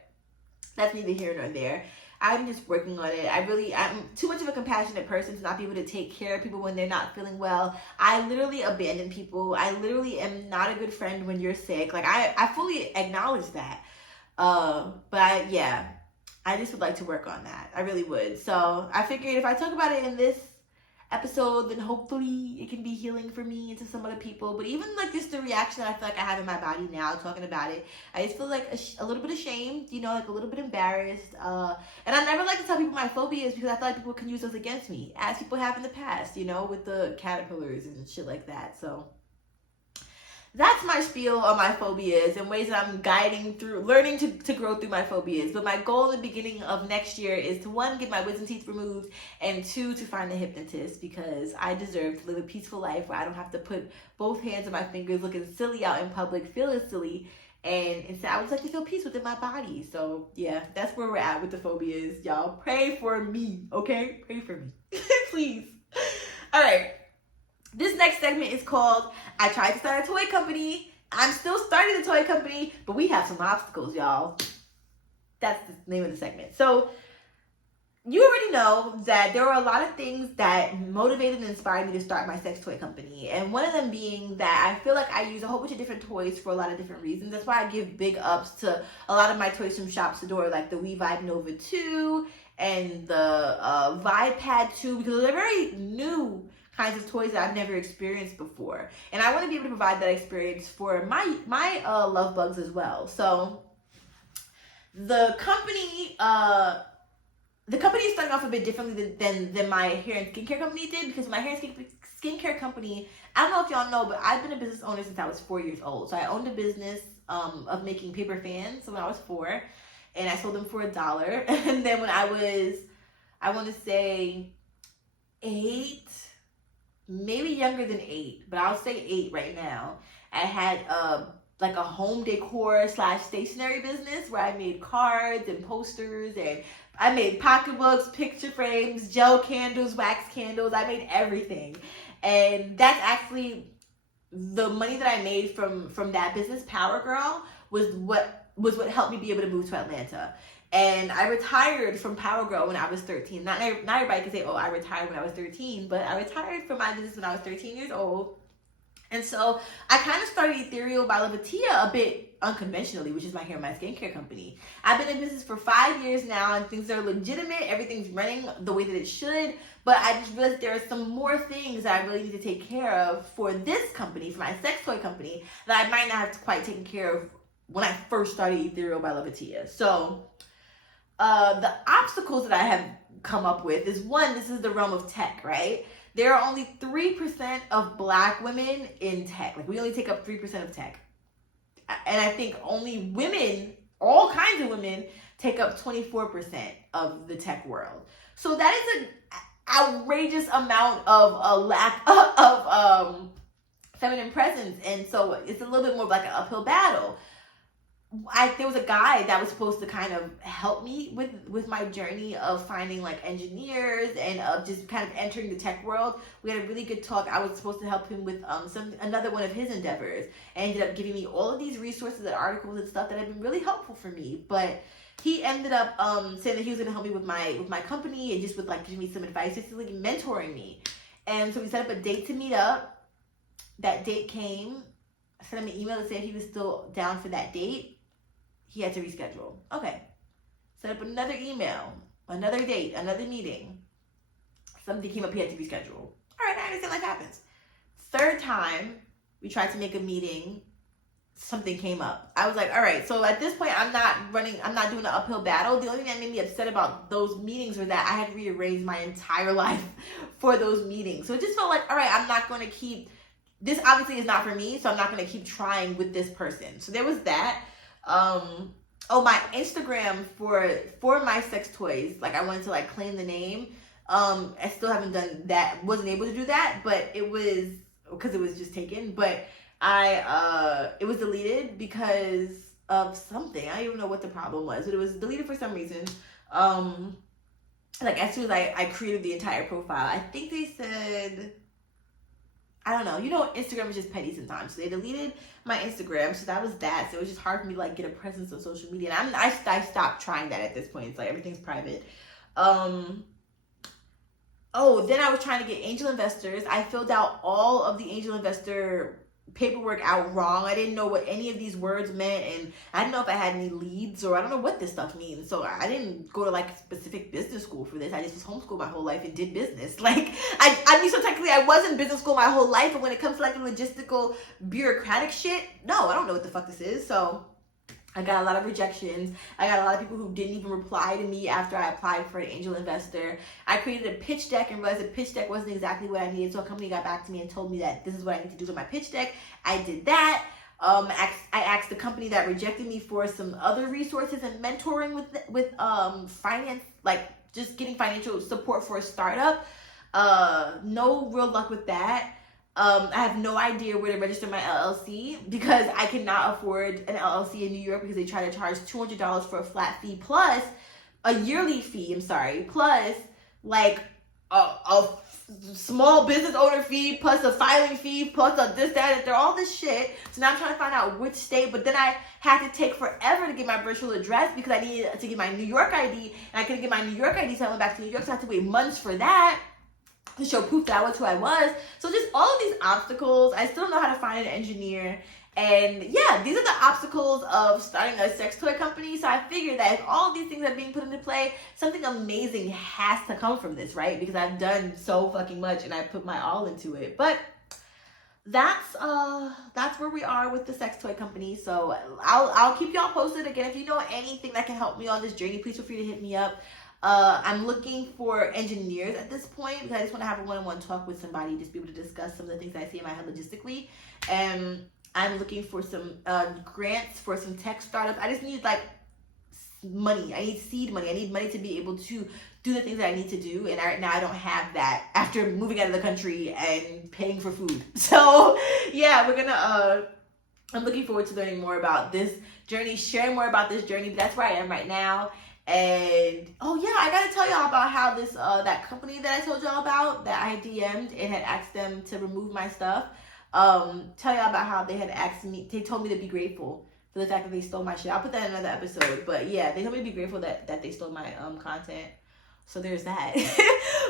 that's neither here nor there. I'm just working on it. I'm too much of a compassionate person to not be able to take care of people when they're not feeling well. I literally abandon people. I literally am not a good friend when you're sick. Like, I fully acknowledge that. I just would like to work on that. I really would. So I figured if I talk about it in this episode, then hopefully it can be healing for me and to some other people. But even, like, just the reaction that I feel like I have in my body now talking about it, I just feel like a little bit ashamed, you know, like a little bit embarrassed. And I never like to tell people my phobias because I feel like people can use those against me, as people have in the past, you know, with the caterpillars and shit like that. So that's my spiel on my phobias and ways that I'm guiding through, learning to grow through my phobias. But my goal in the beginning of next year is to, 1, get my wisdom teeth removed, and 2, to find a hypnotist, because I deserve to live a peaceful life where I don't have to put both hands on my fingers looking silly out in public, feeling silly. And instead, I would like to feel peace within my body. So yeah, that's where we're at with the phobias. Y'all pray for me, okay? Pray for me, please. All right. This next segment is called, I tried to start a toy company. I'm still starting the toy company, but we have some obstacles, y'all. That's the name of the segment. So you already know that there were a lot of things that motivated and inspired me to start my sex toy company. And one of them being that I feel like I use a whole bunch of different toys for a lot of different reasons. That's why I give big ups to a lot of my toys from Shops Adore, like the We Vibe Nova 2 and the Vibe Pad 2, because they're very new kinds of toys that I've never experienced before. And I want to be able to provide that experience for my love bugs as well. So the company is starting off a bit differently than my hair and skincare company did, because my hair and skincare company, I don't know if y'all know, but I've been a business owner since I was 4 years old. So I owned a business of making paper fans when I was 4, and I sold them for $1. And then when I was, I want to say 8, maybe younger than 8, but I'll say 8 right now, I had like a home decor / stationery business where I made cards and posters, and I made pocketbooks, picture frames, gel candles, wax candles. I made everything. And that's actually the money that I made from that business. Power Girl was what helped me be able to move to Atlanta. And I retired from Power Girl when I was 13. Not everybody can say, oh, I retired when I was 13, but I retired from my business when I was 13 years old. And so I kind of started Ethereal by iloveatiya a bit unconventionally, which is my hair and my skincare company. I've been in business for 5 years now, and things are legitimate. Everything's running the way that it should. But I just realized there are some more things that I really need to take care of for this company, for my sex toy company, that I might not have quite taken care of when I first started Ethereal by Loveatiya. So the obstacles that I have come up with is, one, this is the realm of tech, right? There are only 3% of Black women in tech. Like, we only take up 3% of tech. And I think only women, all kinds of women, take up 24% of the tech world. So that is an outrageous amount of a lack of feminine presence. And so it's a little bit more of like an uphill battle. There was a guy that was supposed to kind of help me with my journey of finding like engineers and of just kind of entering the tech world. We had a really good talk. I was supposed to help him with another one of his endeavors, and ended up giving me all of these resources and articles and stuff that have been really helpful for me. But he ended up saying that he was going to help me with my company and just would like give me some advice, just like mentoring me. And so we set up a date to meet up. That date came. I sent him an email to say if he was still down for that date. He had to reschedule. Okay. Set up another email, another date, another meeting. Something came up, he had to reschedule. All right, I understand, life happens. Third time, we tried to make a meeting. Something came up. I was like, all right, so at this point, I'm not doing an uphill battle. The only thing that made me upset about those meetings was that I had rearranged my entire life for those meetings. So it just felt like, all right, I'm not going to keep, this obviously is not for me, so I'm not going to keep trying with this person. So there was that. My Instagram for my sex toys, like I wanted to like claim the name. I still haven't done that, wasn't able to do that, but it was because it was just taken, but it was deleted because of something. I don't even know what the problem was, but it was deleted for some reason. Like as soon as I created the entire profile, I think they said, I don't know. You know, Instagram is just petty sometimes. So they deleted my Instagram. So that was that. So it was just hard for me to like get a presence on social media. And I stopped trying that at this point. It's like everything's private. Then I was trying to get angel investors. I filled out all of the angel investor paperwork out wrong. I didn't know what any of these words meant, and I didn't know if I had any leads, or I don't know what this stuff means. So I didn't go to like a specific business school for this. I just was homeschooled my whole life and did business. Like I mean, so technically I was in business school my whole life, but when it comes to like the logistical bureaucratic shit, no, I don't know what the fuck this is. So I got a lot of rejections. I got a lot of people who didn't even reply to me after I applied for an angel investor. I created a pitch deck and realized the pitch deck wasn't exactly what I needed. So a company got back to me and told me that this is what I need to do to my pitch deck. I did that. I asked the company that rejected me for some other resources and mentoring with finance, like just getting financial support for a startup. No real luck with that. I have no idea where to register my LLC because I cannot afford an LLC in New York because they try to charge $200 for a flat fee plus a yearly fee, plus like a small business owner fee, plus a filing fee, plus a this, that, they're all this shit. So now I'm trying to find out which state, but then I had to take forever to get my virtual address because I needed to get my New York ID, and I couldn't get my New York ID, so I went back to New York, so I had to wait months for that to show proof that I was who I was. So just all of these obstacles. I still don't know how to find an engineer. And yeah, these are the obstacles of starting a sex toy company. So I figured that if all of these things are being put into play, something amazing has to come from this, right? Because I've done so fucking much and I put my all into it. But that's where we are with the sex toy company. So I'll keep y'all posted. Again, if you know anything that can help me on this journey, please feel free to hit me up. I'm looking for engineers at this point because I just want to have a one-on-one talk with somebody, just be able to discuss some of the things I see in my head logistically. And I'm looking for some grants for some tech startups. I just need like money. I need seed money. I need money to be able to do the things that I need to do. And right now I don't have that after moving out of the country and paying for food. So yeah, I'm looking forward to learning more about this journey, sharing more about this journey. But that's where I am right now. And oh yeah, I gotta tell y'all about how this that company that I told y'all about that I DM'd and had asked them to remove my stuff. Tell y'all about how they had asked me, they told me to be grateful for the fact that they stole my shit. I'll put that in another episode. But yeah, they told me to be grateful that they stole my content. So there's that.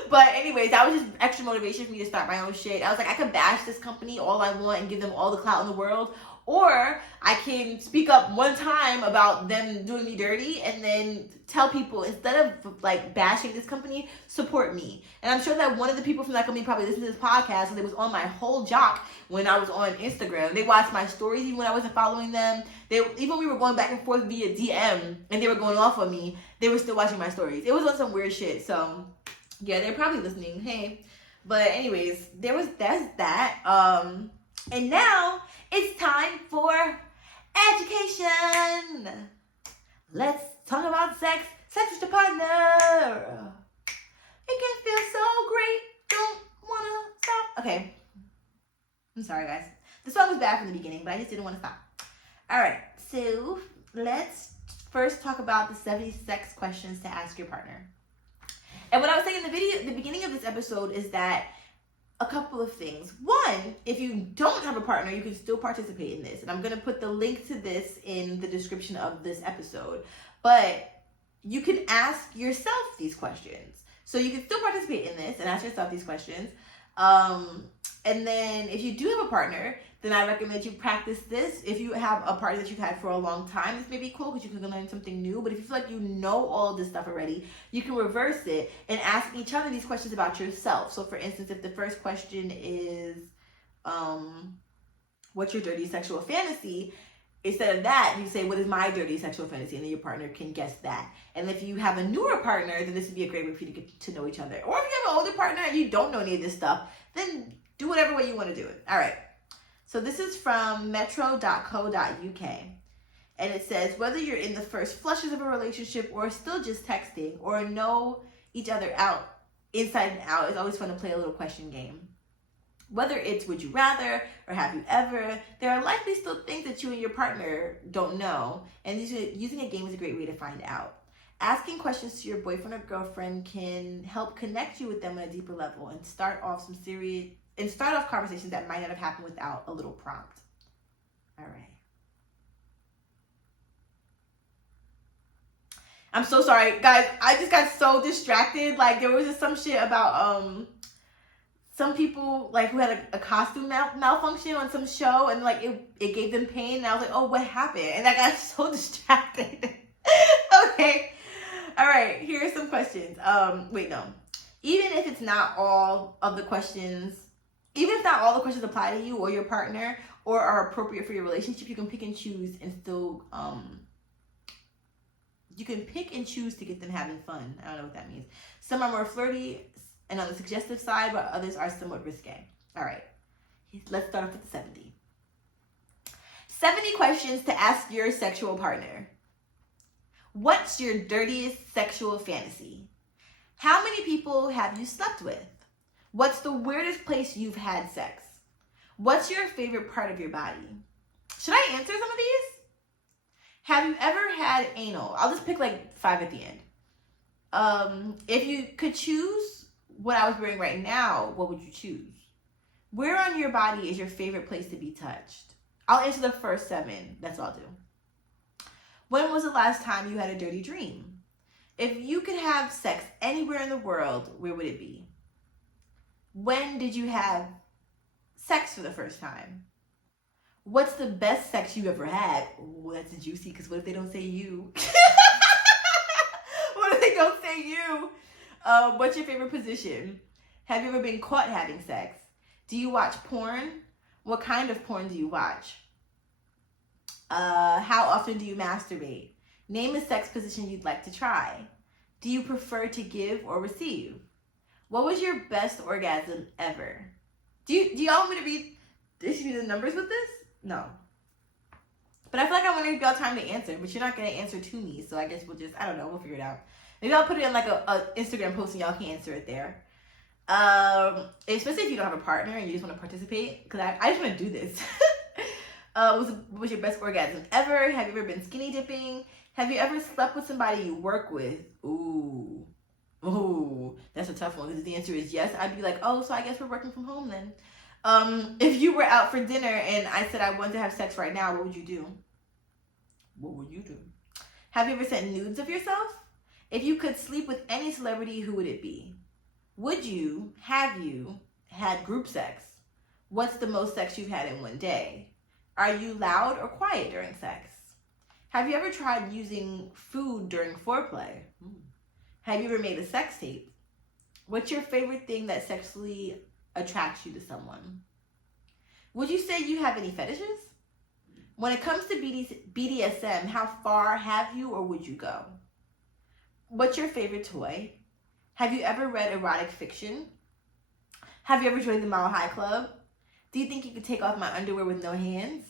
But anyways, that was just extra motivation for me to start my own shit. I was like, I could bash this company all I want and give them all the clout in the world, Or I can speak up one time about them doing me dirty and then tell people, instead of like bashing this company, support me. And I'm sure that one of the people from that company probably listened to this podcast, and it was on my whole jock when I was on Instagram. They watched my stories even when I wasn't following them. Even when we were going back and forth via DM and they were going off on me, they were still watching my stories. It was on some weird shit. So yeah, they're probably listening. Hey. But anyways, that's that. And now it's time for education. Let's talk about sex. Sex with your partner. It can feel so great. Don't wanna stop. Okay. I'm sorry, guys. The song was bad from the beginning, but I just didn't want to stop. All right. So let's first talk about the 70 sex questions to ask your partner. And what I was saying in the beginning of this episode is that a couple of things. One, if you don't have a partner, you can still participate in this. And I'm going to put the link to this in the description of this episode. But you can ask yourself these questions. So you can still participate in this and ask yourself these questions. And then if you do have a partner, then I recommend you practice this. If you have a partner that you've had for a long time, this may be cool because you can learn something new. But if you feel like you know all of this stuff already, you can reverse it and ask each other these questions about yourself. So for instance, if the first question is, what's your dirty sexual fantasy? Instead of that, you say, what is my dirty sexual fantasy? And then your partner can guess that. And if you have a newer partner, then this would be a great way for you to get to know each other. Or if you have an older partner and you don't know any of this stuff, then do whatever way you want to do it. All right. So this is from metro.co.uk. And it says, whether you're in the first flushes of a relationship or still just texting or know each other out, inside and out, it's always fun to play a little question game. Whether it's would you rather or have you ever, there are likely still things that you and your partner don't know. And using a game is a great way to find out. Asking questions to your boyfriend or girlfriend can help connect you with them on a deeper level and start off conversations that might not have happened without a little prompt. All right. I'm so sorry, guys. I just got so distracted. Like, there was just some shit about some people like who had a costume malfunction on some show, and like it gave them pain. And I was like, oh, what happened? And I got so distracted. Okay. All right. Here are some questions. Wait, no. Even if not all the questions apply to you or your partner or are appropriate for your relationship, you can pick and choose and still, you can pick and choose to get them having fun. I don't know what that means. Some are more flirty and on the suggestive side, but others are somewhat risque. All right, let's start off with the 70. 70 questions to ask your sexual partner. What's your dirtiest sexual fantasy? How many people have you slept with? What's the weirdest place you've had sex? What's your favorite part of your body? Should I answer some of these? Have you ever had anal? I'll just pick like 5 at the end. If you could choose what I was wearing right now, what would you choose? Where on your body is your favorite place to be touched? I'll answer the first 7. That's all I'll do. When was the last time you had a dirty dream? If you could have sex anywhere in the world, where would it be? When did you have sex for the first time? What's the best sex you ever had? Oh, that's juicy, because what if they don't say you? What if they don't say you? What's your favorite position? Have you ever been caught having sex? Do you watch porn? What kind of porn do you watch? How often do you masturbate? Name a sex position you'd like to try. Do you prefer to give or receive? What was your best orgasm ever? Do y'all want me to read the numbers with this? No. But I feel like I want to give y'all time to answer, but you're not going to answer to me, so I guess we'll just, I don't know, we'll figure it out. Maybe I'll put it in like a Instagram post and y'all can answer it there. Especially if you don't have a partner and you just want to participate, because I just want to do this. Was your best orgasm ever? Have you ever been skinny dipping? Have you ever slept with somebody you work with? Ooh, that's a tough one, because if the answer is yes, I'd be like, oh, so I guess we're working from home then. If you were out for dinner and I said I wanted to have sex right now, what would you do? What would you do? Have you ever sent nudes of yourself? If you could sleep with any celebrity, who would it be? Have you had group sex? What's the most sex you've had in one day? Are you loud or quiet during sex? Have you ever tried using food during foreplay? Have you ever made a sex tape? What's your favorite thing that sexually attracts you to someone? Would you say you have any fetishes? When it comes to BDSM, how far have you or would you go? What's your favorite toy? Have you ever read erotic fiction? Have you ever joined the Mile High Club? Do you think you could take off my underwear with no hands?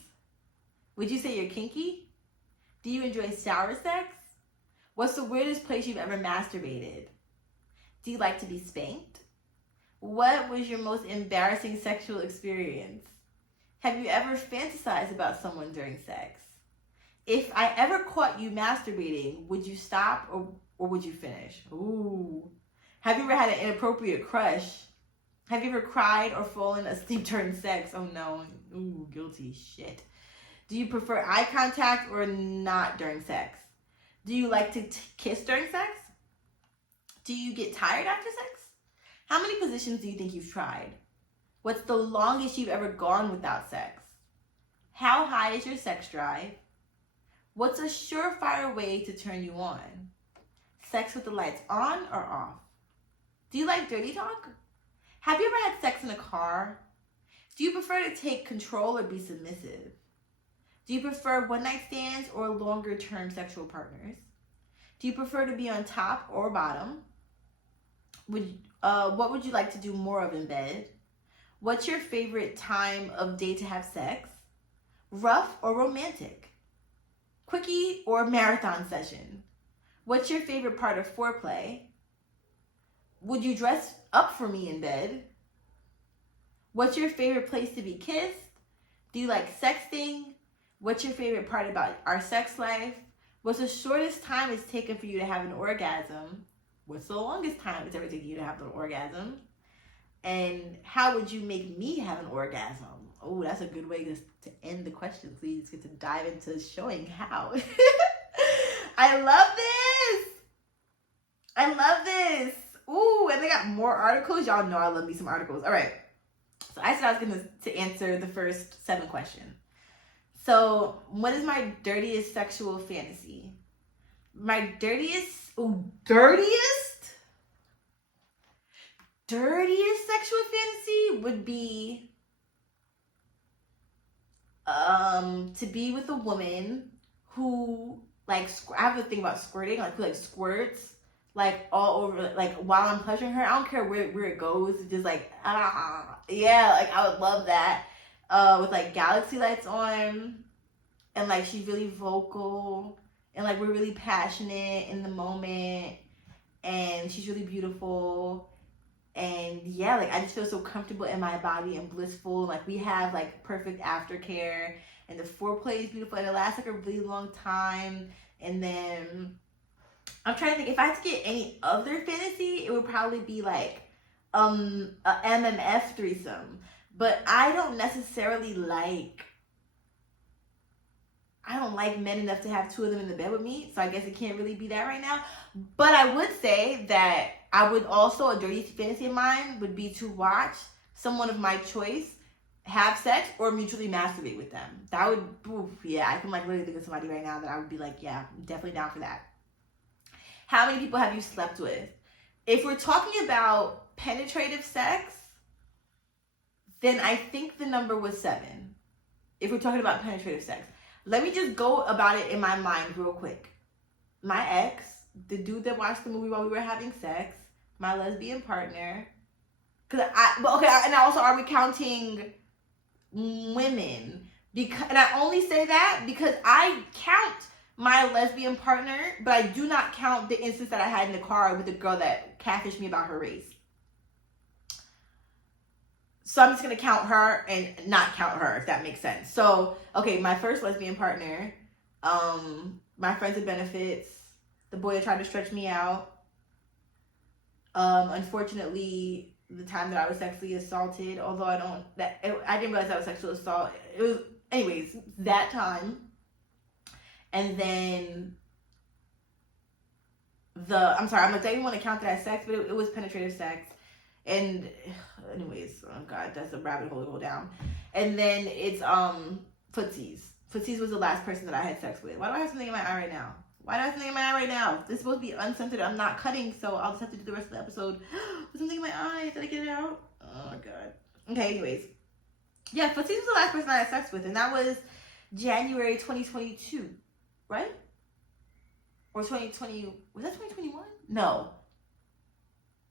Would you say you're kinky? Do you enjoy shower sex? What's the weirdest place you've ever masturbated? Do you like to be spanked? What was your most embarrassing sexual experience? Have you ever fantasized about someone during sex? If I ever caught you masturbating, would you stop or would you finish? Ooh. Have you ever had an inappropriate crush? Have you ever cried or fallen asleep during sex? Oh no. Ooh, guilty shit. Do you prefer eye contact or not during sex? Do you like to kiss during sex? Do you get tired after sex? How many positions do you think you've tried? What's the longest you've ever gone without sex? How high is your sex drive? What's a surefire way to turn you on? Sex with the lights on or off? Do you like dirty talk? Have you ever had sex in a car? Do you prefer to take control or be submissive? Do you prefer one-night stands or longer-term sexual partners? Do you prefer to be on top or bottom? What would you like to do more of in bed? What's your favorite time of day to have sex? Rough or romantic? Quickie or marathon session? What's your favorite part of foreplay? Would you dress up for me in bed? What's your favorite place to be kissed? Do you like sexting? What's your favorite part about our sex life? What's the shortest time it's taken for you to have an orgasm? What's the longest time it's ever taken you to have an orgasm? And how would you make me have an orgasm? Oh, that's a good way to end the question. Please get to dive into showing how. I love this. I love this. Ooh, and they got more articles. Y'all know I love me some articles. All right. So I said I was going to answer the first 7 questions. So what is my dirtiest sexual fantasy? My dirtiest sexual fantasy would be to be with a woman who I have a thing about squirting, who squirts all over, while I'm pleasuring her. I don't care where it goes. It's just yeah, I would love that. With galaxy lights on, and she's really vocal, and we're really passionate in the moment, and she's really beautiful, and yeah, I just feel so comfortable in my body and blissful. We have perfect aftercare, and the foreplay is beautiful, and it lasts a really long time. And then I'm trying to think, if I had to get any other fantasy, it would probably be a MMF threesome. But I don't necessarily I don't like men enough to have 2 of them in the bed with me, so I guess it can't really be that right now. But I would say that I would also, a dirty fantasy of mine would be to watch someone of my choice have sex or mutually masturbate with them. That would, yeah, I can literally think of somebody right now that I would be yeah, I'm definitely down for that. How many people have you slept with? If we're talking about penetrative sex, then I think the number was 7. If we're talking about penetrative sex. Let me just go about it in my mind real quick. My ex, the dude that watched the movie while we were having sex, my lesbian partner. And also, are we counting women? And I only say that because I count my lesbian partner, but I do not count the instance that I had in the car with the girl that catfished me about her race. So I'm just going to count her and not count her, if that makes sense. So, okay, my first lesbian partner, my friends with benefits, the boy that tried to stretch me out. Unfortunately, the time that I was sexually assaulted, although I didn't realize that was sexual assault. It was, anyways, that time. And then I'm sorry, I didn't want to count that as sex, but it was penetrative sex. And anyways, oh God, that's a rabbit hole to go down. And then it's Footsies. Footsies was the last person that I had sex with. Why do I have something in my eye right now? Why do I have something in my eye right now? This is supposed to be uncensored. I'm not cutting, so I'll just have to do the rest of the episode with something in my eye. Did I get it out? Oh my god. Okay, anyways. Yeah, Footsies was the last person I had sex with, and that was January 2022, right? Or 2020, was that 2021? No.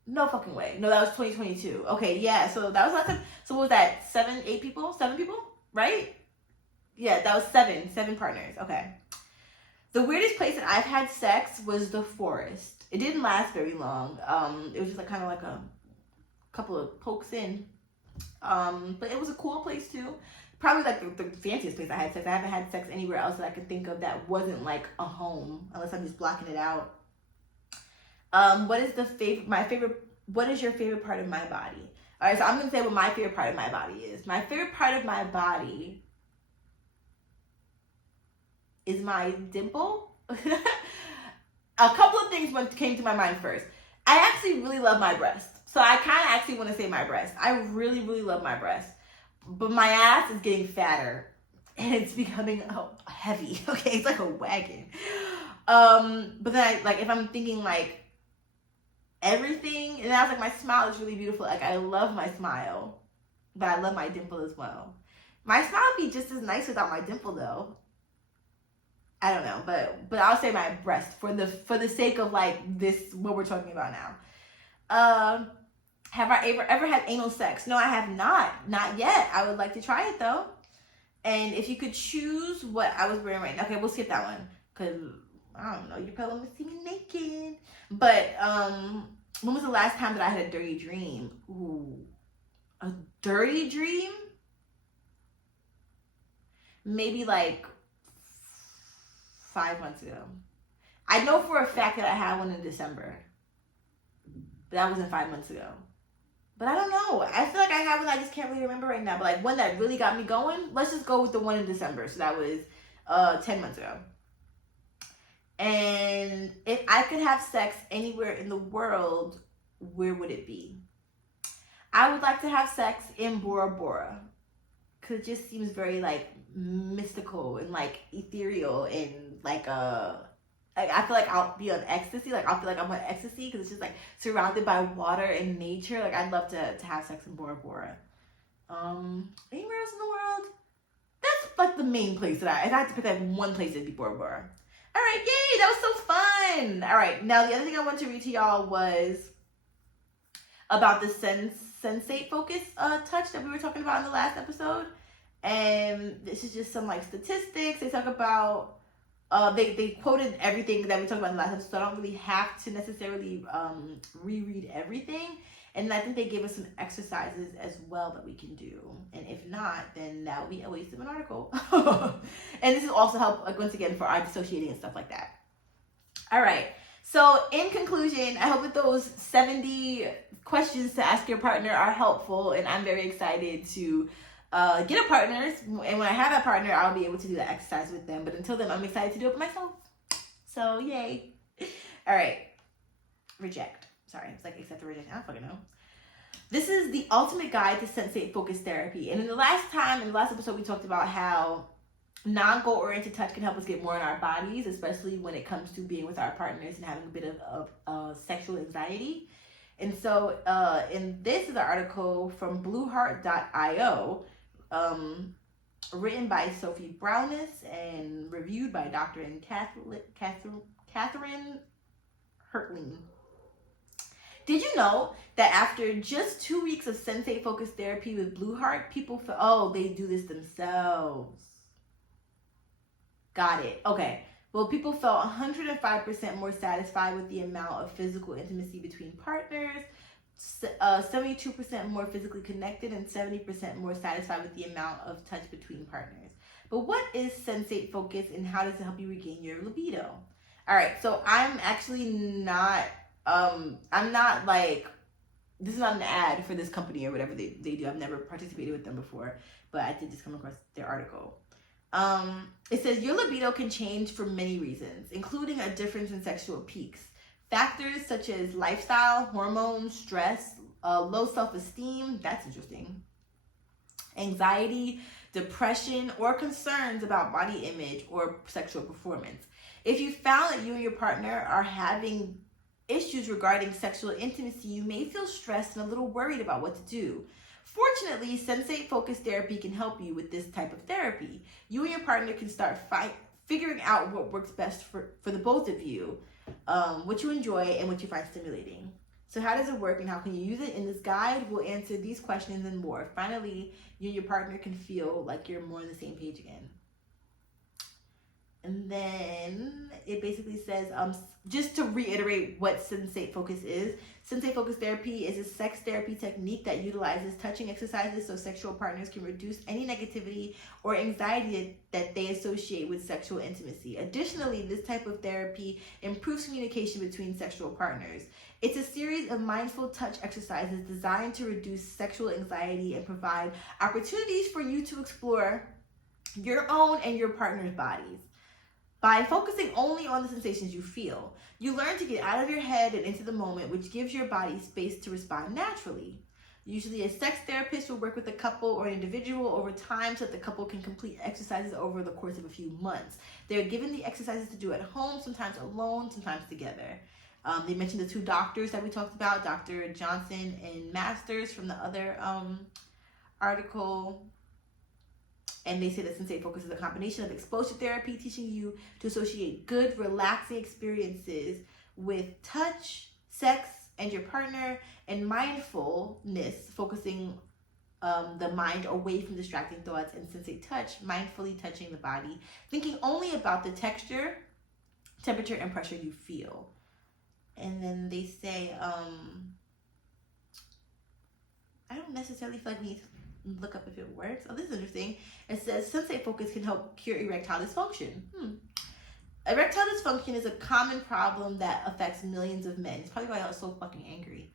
No fucking way. No, that was 2022. Okay, yeah, so that was last time. So what was that? 7 people, right? Yeah, that was seven partners. Okay. The weirdest place that I've had sex was the forest. It didn't last very long. It was just like kind of like a couple of pokes in. But it was a cool place too. Probably like the fanciest place I had sex. I haven't had sex anywhere else that I could think of that wasn't like a home, unless I'm just blocking it out. What is your favorite part of my body? All right, so I'm gonna say what my favorite part of my body is. My favorite part of my body is my dimple. A couple of things came to my mind first. I actually really love my breast. So I kind of actually want to say my breast. I really, really love my breast. But my ass is getting fatter. And it's becoming heavy. Okay, it's like a wagon. But then if I'm thinking like everything, and I was like, my smile is really beautiful. Like I love my smile. But I love my dimple as well. My smile would be just as nice without my dimple though. I don't know, but I'll say my breast for the sake of like this, what we're talking about now. Have I ever had anal sex? No, I have not yet. I would like to try it though. And if you could choose what I was wearing right now, okay, we'll skip that one because I don't know, you probably want to see me naked. But when was the last time that I had a dirty dream? Ooh, a dirty dream? Maybe like 5 months ago. I know for a fact that I had one in December. But that wasn't 5 months ago. But I don't know. I feel like I had one I just can't really remember right now. But like one that really got me going, let's just go with the one in December. So that was 10 months ago. And if I could have sex anywhere in the world, where would it be? I would like to have sex in Bora Bora. Because it just seems very like mystical and like ethereal and like I feel like I'll be on ecstasy. Like I'll feel like I'm on ecstasy because it's just like surrounded by water and nature. Like I'd love to have sex in Bora Bora. Anywhere else in the world? That's like the main place that if I had to pick like one place, it'd be Bora Bora. All right, yay! That was so fun. All right, now the other thing I want to read to y'all was about the sensate focus touch that we were talking about in the last episode. And this is just some like statistics. They talk about they quoted everything that we talked about in the last episode, so I don't really have to necessarily reread everything. And I think they gave us some exercises as well that we can do. And if not, then that would be a waste of an article. And this will also help, like, once again, for our dissociating and stuff like that. All right. So in conclusion, I hope that those 70 questions to ask your partner are helpful. And I'm very excited to get a partner. And when I have that partner, I'll be able to do the exercise with them. But until then, I'm excited to do it myself. So yay. All right. Reject. Sorry, it's like accept or reject. I don't fucking know. This is the ultimate guide to sensate focus therapy. And in the last episode, we talked about how non-goal oriented touch can help us get more in our bodies, especially when it comes to being with our partners and having a bit of sexual anxiety. And so, this is an article from blueheart.io, written by Sophie Browness and reviewed by Dr. and Catherine Hertling. Did you know that after just 2 weeks of sensate focus therapy with Blue Heart, people feel, they do this themselves? Got it. Okay. Well, people felt 105% more satisfied with the amount of physical intimacy between partners, 72% more physically connected, and 70% more satisfied with the amount of touch between partners. But what is sensate focus and how does it help you regain your libido? All right. So I'm actually not... I'm not like, this is not an ad for this company or whatever they do. I've never participated with them before, but I did just come across their article. It says your libido can change for many reasons, including a difference in sexual peaks. Factors such as lifestyle, hormones, stress, low self-esteem, that's interesting, anxiety, depression, or concerns about body image or sexual performance. If you found that you and your partner are having issues regarding sexual intimacy, you may feel stressed and a little worried about what to do. Fortunately, Sensate Focus Therapy can help you with this type of therapy. You and your partner can start figuring out what works best for the both of you, what you enjoy and what you find stimulating. So how does it work and how can you use it? In this guide, we'll answer these questions and more. Finally, you and your partner can feel like you're more on the same page again. And then it basically says, just to reiterate what Sensate Focus is, Sensate Focus Therapy is a sex therapy technique that utilizes touching exercises so sexual partners can reduce any negativity or anxiety that they associate with sexual intimacy. Additionally, this type of therapy improves communication between sexual partners. It's a series of mindful touch exercises designed to reduce sexual anxiety and provide opportunities for you to explore your own and your partner's bodies. By focusing only on the sensations you feel, you learn to get out of your head and into the moment, which gives your body space to respond naturally. Usually a sex therapist will work with a couple or an individual over time so that the couple can complete exercises over the course of a few months. They're given the exercises to do at home, sometimes alone, sometimes together. They mentioned the two doctors that we talked about, Dr. Johnson and Masters from the other article. And they say that Sensate Focus is a combination of exposure therapy, teaching you to associate good, relaxing experiences with touch, sex, and your partner, and mindfulness, focusing the mind away from distracting thoughts, and Sensate Touch, mindfully touching the body, thinking only about the texture, temperature, and pressure you feel. And then they say, I don't necessarily feel like we need to look up if it works. Oh, this is interesting. It says Sensate Focus can help cure erectile dysfunction. Erectile dysfunction is a common problem that affects millions of men. It's probably why I was so fucking angry.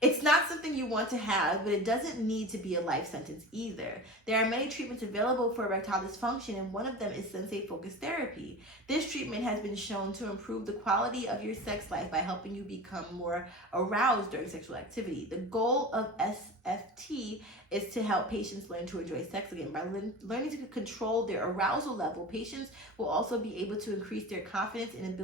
It's not something you want to have, but it doesn't need to be a life sentence either. There are many treatments available for erectile dysfunction, and one of them is Sensate Focus Therapy. This treatment has been shown to improve the quality of your sex life by helping you become more aroused during sexual activity. The goal of SFT is to help patients learn to enjoy sex again. By learning to control their arousal level, patients will also be able to increase their confidence and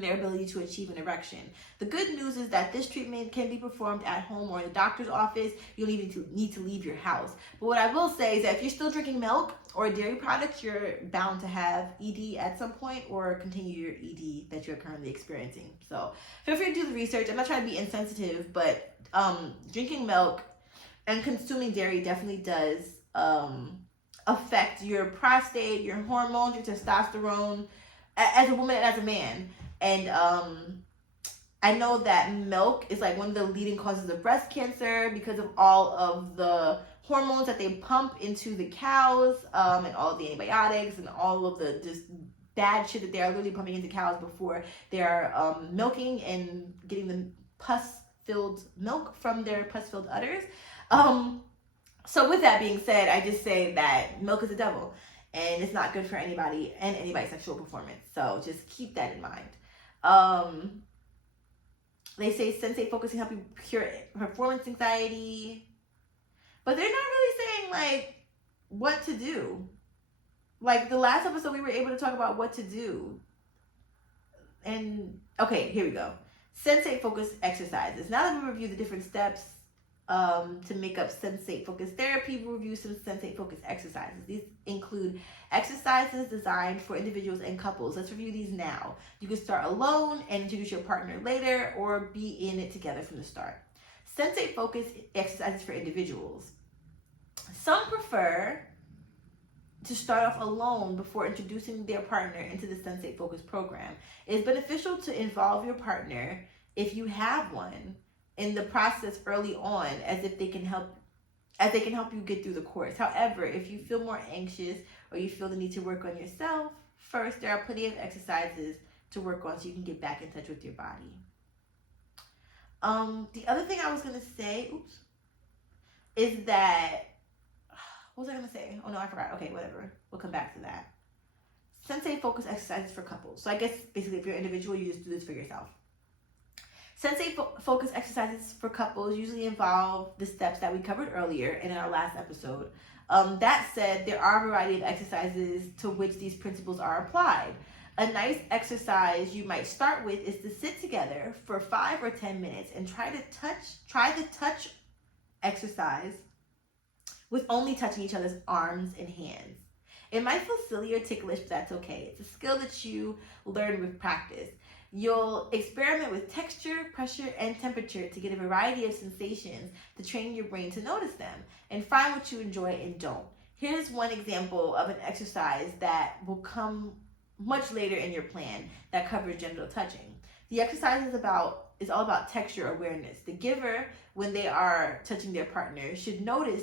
their ability to achieve an erection. The good news is that this treatment can be performed at home or in the doctor's office. You don't even need to leave your house. But what I will say is that if you're still drinking milk or dairy products, you're bound to have ED at some point or continue your ED that you're currently experiencing. So feel free to do the research. I'm not trying to be insensitive, but drinking milk and consuming dairy definitely does affect your prostate, your hormones, your testosterone, as a woman and as a man. And I know that milk is like one of the leading causes of breast cancer because of all of the hormones that they pump into the cows, and all of the antibiotics and all of the just bad shit that they are literally pumping into cows before they're milking and getting the pus-filled milk from their pus-filled udders. So with that being said, I just say that milk is the devil and it's not good for anybody and anybody's sexual performance. So just keep that in mind. They say Sensate Focus can help you cure performance anxiety, but they're not really saying like what to do. Like the last episode, we were able to talk about what to do. And okay, here we go. Sensate Focus exercises. Now that we review the different steps to make up Sensate Focus Therapy, we'll review some Sensate Focus exercises. These include exercises designed for individuals and couples. Let's review these now. You can start alone and introduce your partner later, or be in it together from the start. Sensate Focus exercises for individuals. Some prefer to start off alone before introducing their partner into the Sensate Focus program. It is beneficial to involve your partner, if you have one, in the process early on, as they can help you get through the course. However, if you feel more anxious or you feel the need to work on yourself first, there are plenty of exercises to work on so you can get back in touch with your body. The other thing I was gonna say, is that, what was I gonna say? Oh no, I forgot. Okay, whatever. We'll come back to that. Sensate Focus exercises for couples. So I guess basically if you're an individual, you just do this for yourself. Sensate Focus exercises for couples usually involve the steps that we covered earlier and in our last episode. That said, there are a variety of exercises to which these principles are applied. A nice exercise you might start with is to sit together for 5 or 10 minutes and try the touch exercise with only touching each other's arms and hands. It might feel silly or ticklish, but that's okay. It's a skill that you learn with practice. You'll experiment with texture, pressure, and temperature to get a variety of sensations to train your brain to notice them and find what you enjoy and don't. Here's one example of an exercise that will come much later in your plan that covers genital touching. The exercise is all about texture awareness. The giver, when they are touching their partner, should notice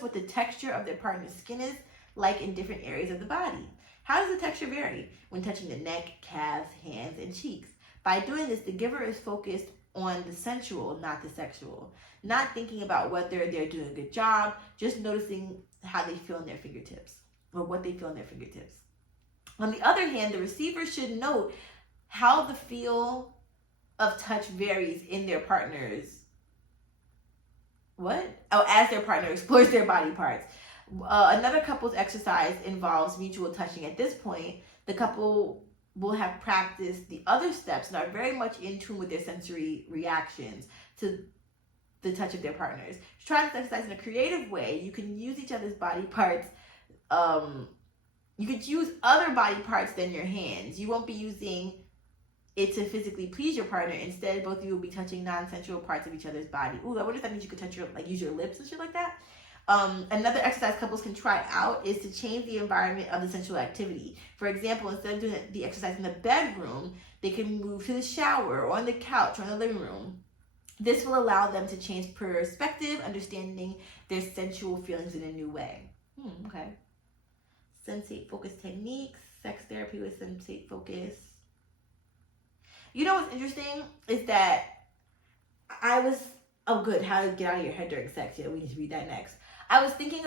what the texture of their partner's skin is like in different areas of the body. How does the texture vary? When touching the neck, calves, hands, and cheeks. By doing this, the giver is focused on the sensual, not the sexual. Not thinking about whether they're doing a good job, just noticing how they feel in their fingertips, or what they feel in their fingertips. On the other hand, the receiver should note how the feel of touch varies in their partner's as their partner explores their body parts. Another couple's exercise involves mutual touching. At this point, the couple will have practiced the other steps and are very much in tune with their sensory reactions to the touch of their partners. To try this exercise in a creative way, you can use each other's body parts. You could use other body parts than your hands. You won't be using it to physically please your partner. Instead, both of you will be touching non-sensual parts of each other's body. Ooh, I wonder if that means you could touch use your lips and shit like that. Another exercise couples can try out is to change the environment of the sensual activity. For example, instead of doing the exercise in the bedroom, they can move to the shower or on the couch or in the living room. This will allow them to change perspective, understanding their sensual feelings in a new way. Okay. Sensate focus techniques, sex therapy with sensate focus. You know what's interesting is that how to get out of your head during sex. Yeah, we need to read that next. I was thinking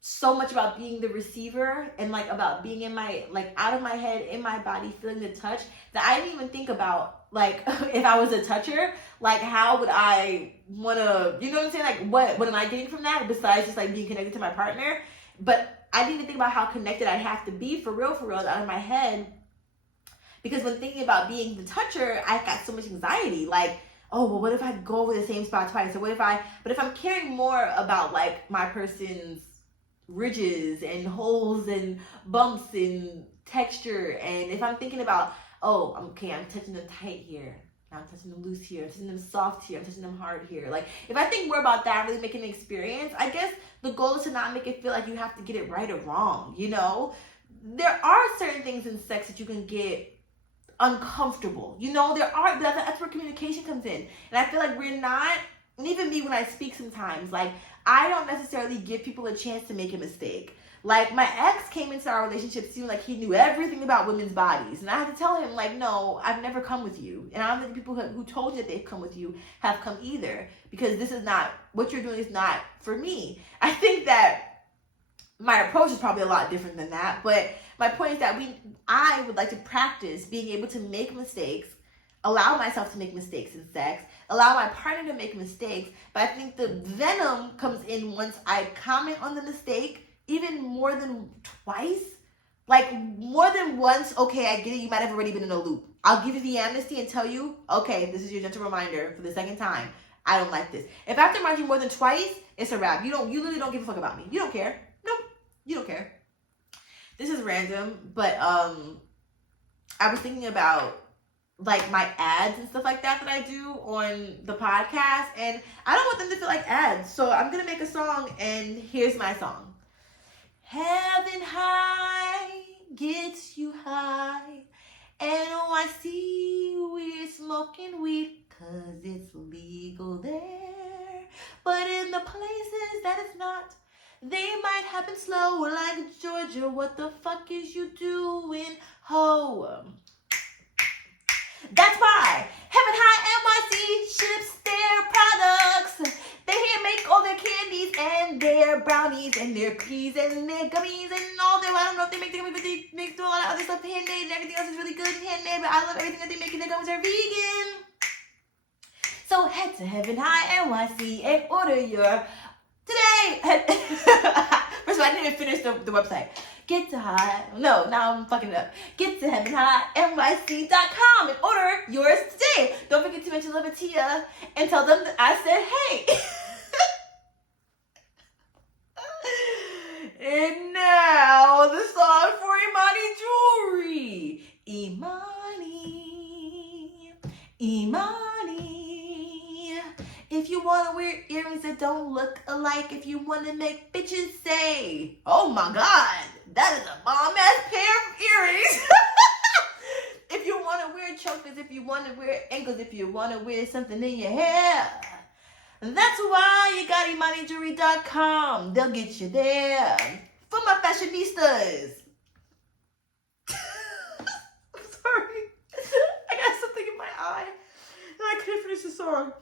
so much about being the receiver and about being in my, out of my head, in my body, feeling the touch, that I didn't even think about, if I was a toucher, how would I want to, you know what I'm saying? What am I getting from that besides just being connected to my partner? But I didn't even think about how connected I'd have to be for real, out of my head. Because when thinking about being the toucher, I got so much anxiety. Oh, well, what if I go over the same spot twice? Or but if I'm caring more about my person's ridges and holes and bumps and texture, and if I'm thinking about, I'm touching them tight here, I'm touching them loose here, I'm touching them soft here, I'm touching them hard here. If I think more about that, really making an experience, I guess the goal is to not make it feel like you have to get it right or wrong, There are certain things in sex that you can get uncomfortable. That's where communication comes in. And I feel like we're not, and even me when I speak sometimes, I don't necessarily give people a chance to make a mistake. My ex came into our relationship seeming like he knew everything about women's bodies. And I had to tell him, no, I've never come with you. And I don't think the people who told you that they've come with you have come either. Because this is not, what you're doing is not for me. I think that my approach is probably a lot different than that. But my point is that I would like to practice being able to make mistakes, allow myself to make mistakes in sex, allow my partner to make mistakes. But I think the venom comes in once I comment on the mistake, even more than twice. More than once, okay, I get it, you might have already been in a loop. I'll give you the amnesty and tell you, okay, this is your gentle reminder for the second time. I don't like this. If I have to remind you more than twice, it's a wrap. You literally don't give a fuck about me. You don't care. Nope. You don't care. This is random, but I was thinking about my ads and stuff like that I do on the podcast, and I don't want them to feel like ads. So I'm gonna make a song, and here's my song. Heaven high gets you high, NYC we're smoking weed 'cause it's legal there, but in the places that it's not, they might happen slow, like Georgia. What the fuck is you doing, ho? That's why Heaven High NYC ships their products. They here make all their candies and their brownies and their cookies and their gummies and all their, I don't know if they make the gummies, but they make do a lot of other stuff handmade, and everything else is really good handmade, but I love everything that they make, and their gummies are vegan. So head to Heaven High NYC and order your today. First of all, I didn't even finish the website. Get to high. No, now I'm fucking it up. Get to heavenhighnyc.com and order yours today. Don't forget to mention Iloveatiya and tell them that I said hey. And now the song for Imani Jewelry. Imani. If you want to wear earrings that don't look alike, if you want to make bitches say, oh my God, that is a bomb ass pair of earrings. If you want to wear chokers, if you want to wear ankles, if you want to wear something in your hair, that's why you got ImaniJewelry.com. They'll get you there. For my fashionistas. I'm sorry. I got something in my eye. And I couldn't finish the song.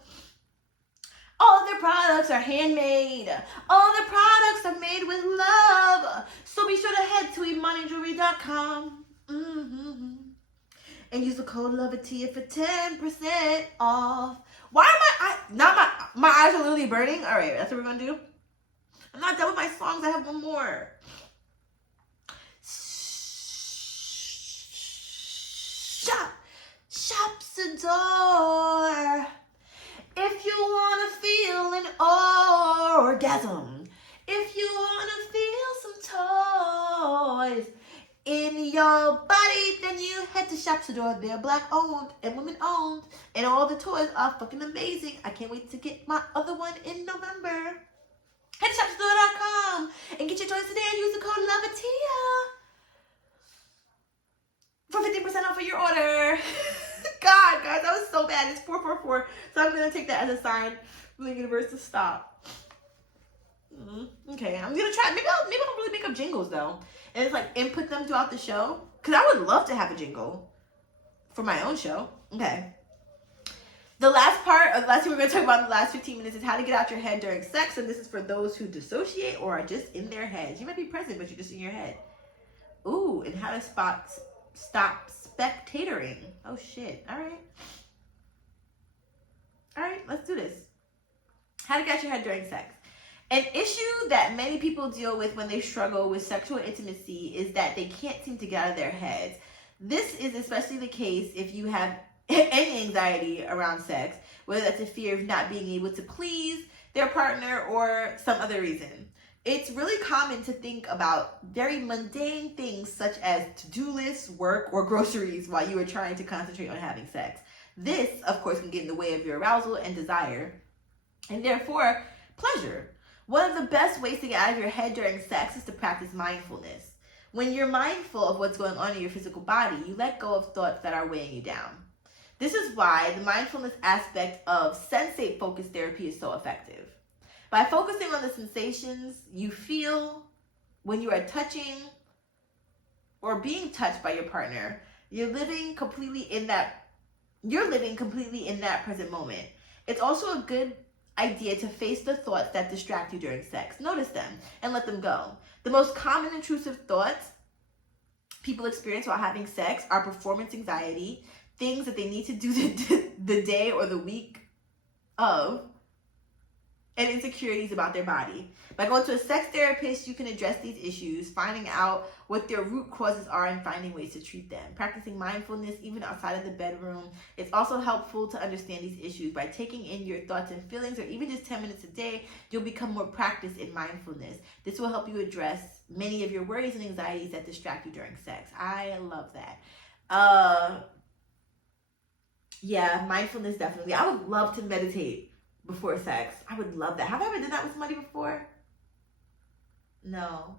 All their products are handmade. All their products are made with love. So be sure to head to ImaniJewelry.com. And use the code LOVEATIYA for 10% off. Why am my eyes are literally burning? All right, that's what we're gonna do. I'm not done with my songs. I have one more. Shop's the door. If you wanna feel an orgasm, if you wanna feel some toys in your body, then you head to Shop's the Door. They're Black owned and women owned, and all the toys are fucking amazing. I can't wait to get my other one in November. Head to shopsthedoor.com and get your toys today and use the code LOVEATIYA for 50% off of your order. God, guys, that was so bad. It's 444, so I'm gonna take that as a sign from the universe to stop. Okay, I'm gonna try. Maybe I'll really make up jingles though, and it's like input them throughout the show. Cause I would love to have a jingle for my own show. Okay. The last thing we're gonna talk about in the last 15 minutes is how to get out your head during sex, and this is for those who dissociate or are just in their heads. You might be present, but you're just in your head. Ooh, and how to stop spectatoring. Oh shit. All right, let's do this. How to get out your head during sex. An issue that many people deal with when they struggle with sexual intimacy is that they can't seem to get out of their heads. This is especially the case if you have any anxiety around sex, whether that's a fear of not being able to please their partner or some other reason. It's really common to think about very mundane things such as to-do lists, work, or groceries while you are trying to concentrate on having sex. This, of course, can get in the way of your arousal and desire, and therefore pleasure. One of the best ways to get out of your head during sex is to practice mindfulness. When you're mindful of what's going on in your physical body, you let go of thoughts that are weighing you down. This is why the mindfulness aspect of sensate focused therapy is so effective. By focusing on the sensations you feel when you are touching or being touched by your partner, you're living completely in that present moment. It's also a good idea to face the thoughts that distract you during sex. Notice them and let them go. The most common intrusive thoughts people experience while having sex are performance anxiety, things that they need to do the day or the week of, and insecurities about their body. By going to a sex therapist, you can address these issues, finding out what their root causes are and finding ways to treat them. Practicing mindfulness even outside of the bedroom. It's also helpful to understand these issues. By taking in your thoughts and feelings, or even just 10 minutes a day, you'll become more practiced in mindfulness. This will help you address many of your worries and anxieties that distract you during sex. I love that. Yeah, mindfulness, definitely. I would love to meditate before sex. I would love that. Have I ever done that with somebody before? No.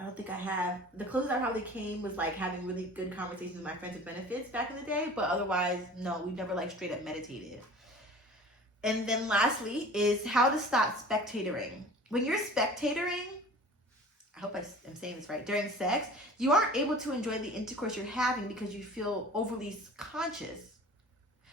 I don't think I have. The closest I probably came was like having really good conversations with my friends with benefits back in the day, but otherwise, no, we've never like straight up meditated. And then lastly is how to stop spectatoring. When you're spectatoring, I hope I'm saying this right, during sex, you aren't able to enjoy the intercourse you're having because you feel overly conscious.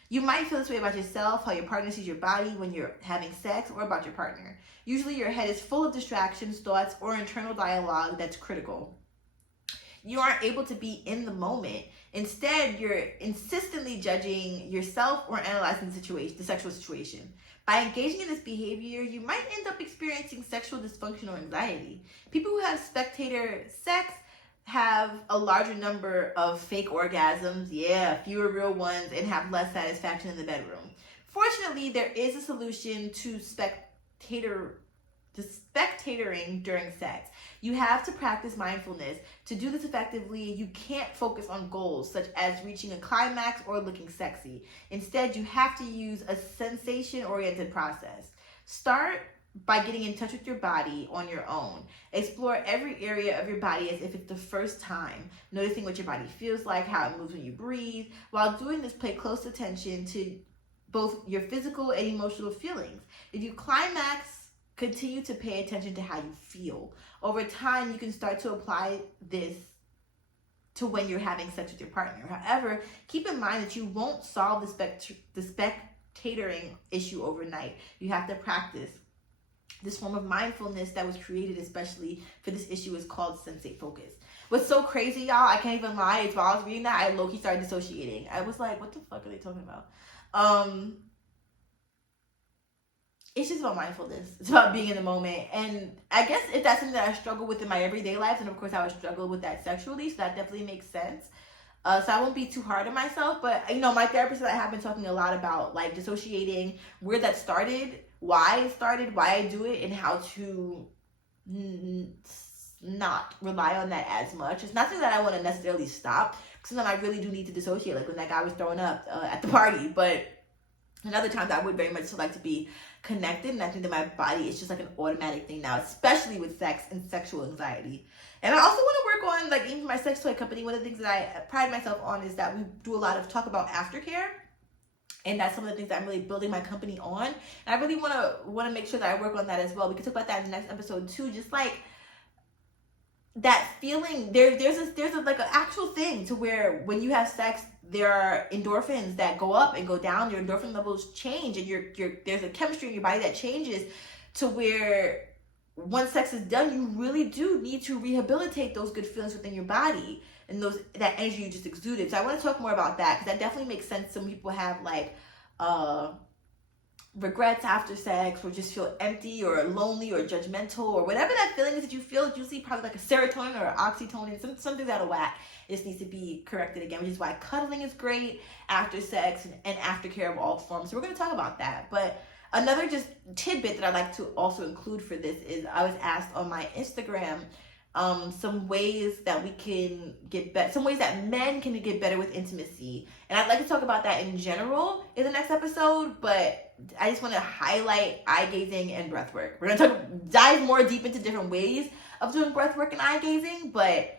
You might feel this way about yourself, how your partner sees your body when you're having sex, or about your partner. Usually your head is full of distractions, thoughts, or internal dialogue that's critical. You aren't able to be in the moment Instead, you're insistently judging yourself or analyzing the sexual situation. By engaging in this behavior, you might end up experiencing sexual dysfunction or anxiety. People who have spectator sex have a larger number of fake orgasms, fewer real ones, and have less satisfaction in the bedroom. Fortunately, there is a solution to spectatoring during sex. You have to practice mindfulness. To do this effectively, you can't focus on goals such as reaching a climax or looking sexy. Instead, you have to use a sensation-oriented process. Start by getting in touch with your body on your own. Explore every area of your body as if it's the first time, noticing what your body feels like, how it moves when you breathe. While doing this, pay close attention to both your physical and emotional feelings. If you climax, continue to pay attention to how you feel. Over time, you can start to apply this to when you're having sex with your partner. However, keep in mind that you won't solve the spectatoring issue overnight. You have to practice. This form of mindfulness that was created especially for this issue is called sensate focus. What's so crazy, y'all, I can't even lie, is while I was reading that, I low-key started dissociating. I was like, what the fuck are they talking about? It's just about mindfulness. It's about being in the moment. And I guess if that's something that I struggle with in my everyday life, and of course I would struggle with that sexually, so that definitely makes sense. So I won't be too hard on myself, but my therapist and I have been talking a lot about like dissociating, where that started, why it started, why I do it, and how to not rely on that as much. It's not something that I want to necessarily stop, because sometimes I really do need to dissociate, like when that guy was throwing up at the party, but and other times I would very much like to be connected, and I think that my body is just like an automatic thing now, especially with sex and sexual anxiety. And I also want to work on, like, even my sex toy company, one of the things that I pride myself on is that we do a lot of talk about aftercare. And that's some of the things that I'm really building my company on. And I really want to make sure that I work on that as well. We can talk about that in the next episode too. Just like that feeling, there's like an actual thing to where when you have sex, there are endorphins that go up and go down. Your endorphin levels change, and there's a chemistry in your body that changes to where once sex is done, you really do need to rehabilitate those good feelings within your body and that energy you just exuded. So I want to talk more about that, because that definitely makes sense. Some people have like regrets after sex, or just feel empty or lonely or judgmental or whatever that feeling is that you feel. It's usually probably like a serotonin or oxytocin, something out of whack. It just needs to be corrected again, which is why cuddling is great after sex and aftercare of all forms. So we're going to talk about that. But another just tidbit that I'd like to also include for this is I was asked on my Instagram some ways that we can get better, some ways that men can get better with intimacy. And I'd like to talk about that in general in the next episode, but I just want to highlight eye gazing and breath work. We're going to dive more deep into different ways of doing breath work and eye gazing, but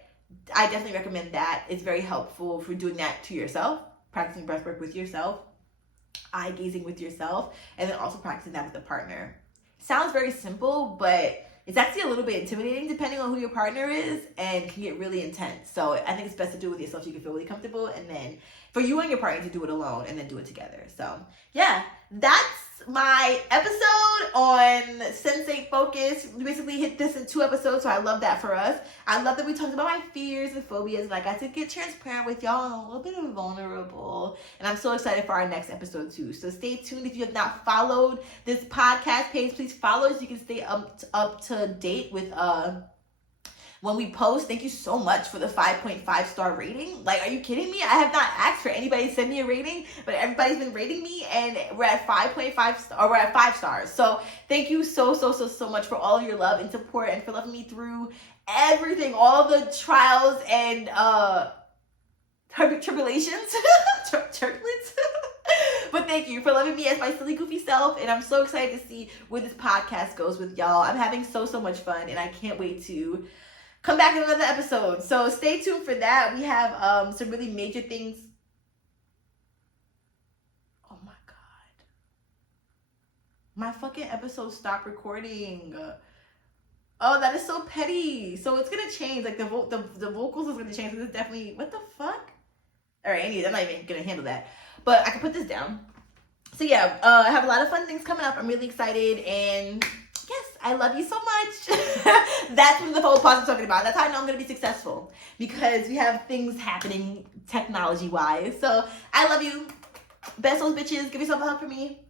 I definitely recommend that. It's very helpful for doing that to yourself, practicing breath work with yourself, eye gazing with yourself, and then also practicing that with a partner. Sounds very simple, but it's actually a little bit intimidating depending on who your partner is, and can get really intense. So I think it's best to do it with yourself so you can feel really comfortable, and then for you and your partner to do it alone and then do it together. So yeah, that's my episode on sensate focus. We basically hit this in 2 episodes, so I love that for us. I love that we talked about my fears and phobias, and I got to get transparent with y'all, a little bit of vulnerable, and I'm so excited for our next episode too. So stay tuned. If you have not followed this podcast page, please follow so you can stay up to date with when we post. Thank you so much for the 5.5 star rating. Like, are you kidding me? I have not asked for anybody to send me a rating, but everybody's been rating me, and we're at 5.5 or we're at 5 stars. So thank you so much for all of your love and support, and for loving me through everything, all the trials and tribulations, turbulence. But thank you for loving me as my silly, goofy self, and I'm so excited to see where this podcast goes with y'all. I'm having so much fun, and I can't wait to come back in another episode. So stay tuned for that. We have some really major things. Oh my God. My fucking episode stopped recording. Oh, that is so petty. So it's gonna change. Like the vocals is gonna change. This is definitely, what the fuck? All right, anyways, I'm not even gonna handle that. But I can put this down. So yeah, I have a lot of fun things coming up. I'm really excited, and yes, I love you so much. That's what the whole pause I'm talking about. That's how I know I'm going to be successful, because we have things happening technology-wise. So I love you. Best those bitches. Give yourself a hug for me.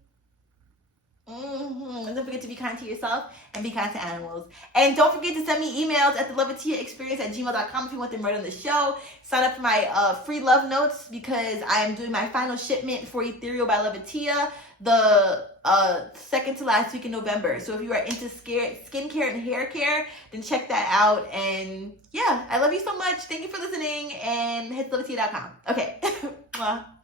Don't forget to be kind to yourself and be kind to animals. And don't forget to send me emails at theloveatiyaexperience@gmail.com if you want them right on the show. Sign up for my free love notes, because I am doing my final shipment for Ethereal by Loveatiya the second to last week in November. So if you are into skincare and hair care, then check that out. And yeah, I love you so much. Thank you for listening, and hit theloveatiya.com. Okay. Mwah.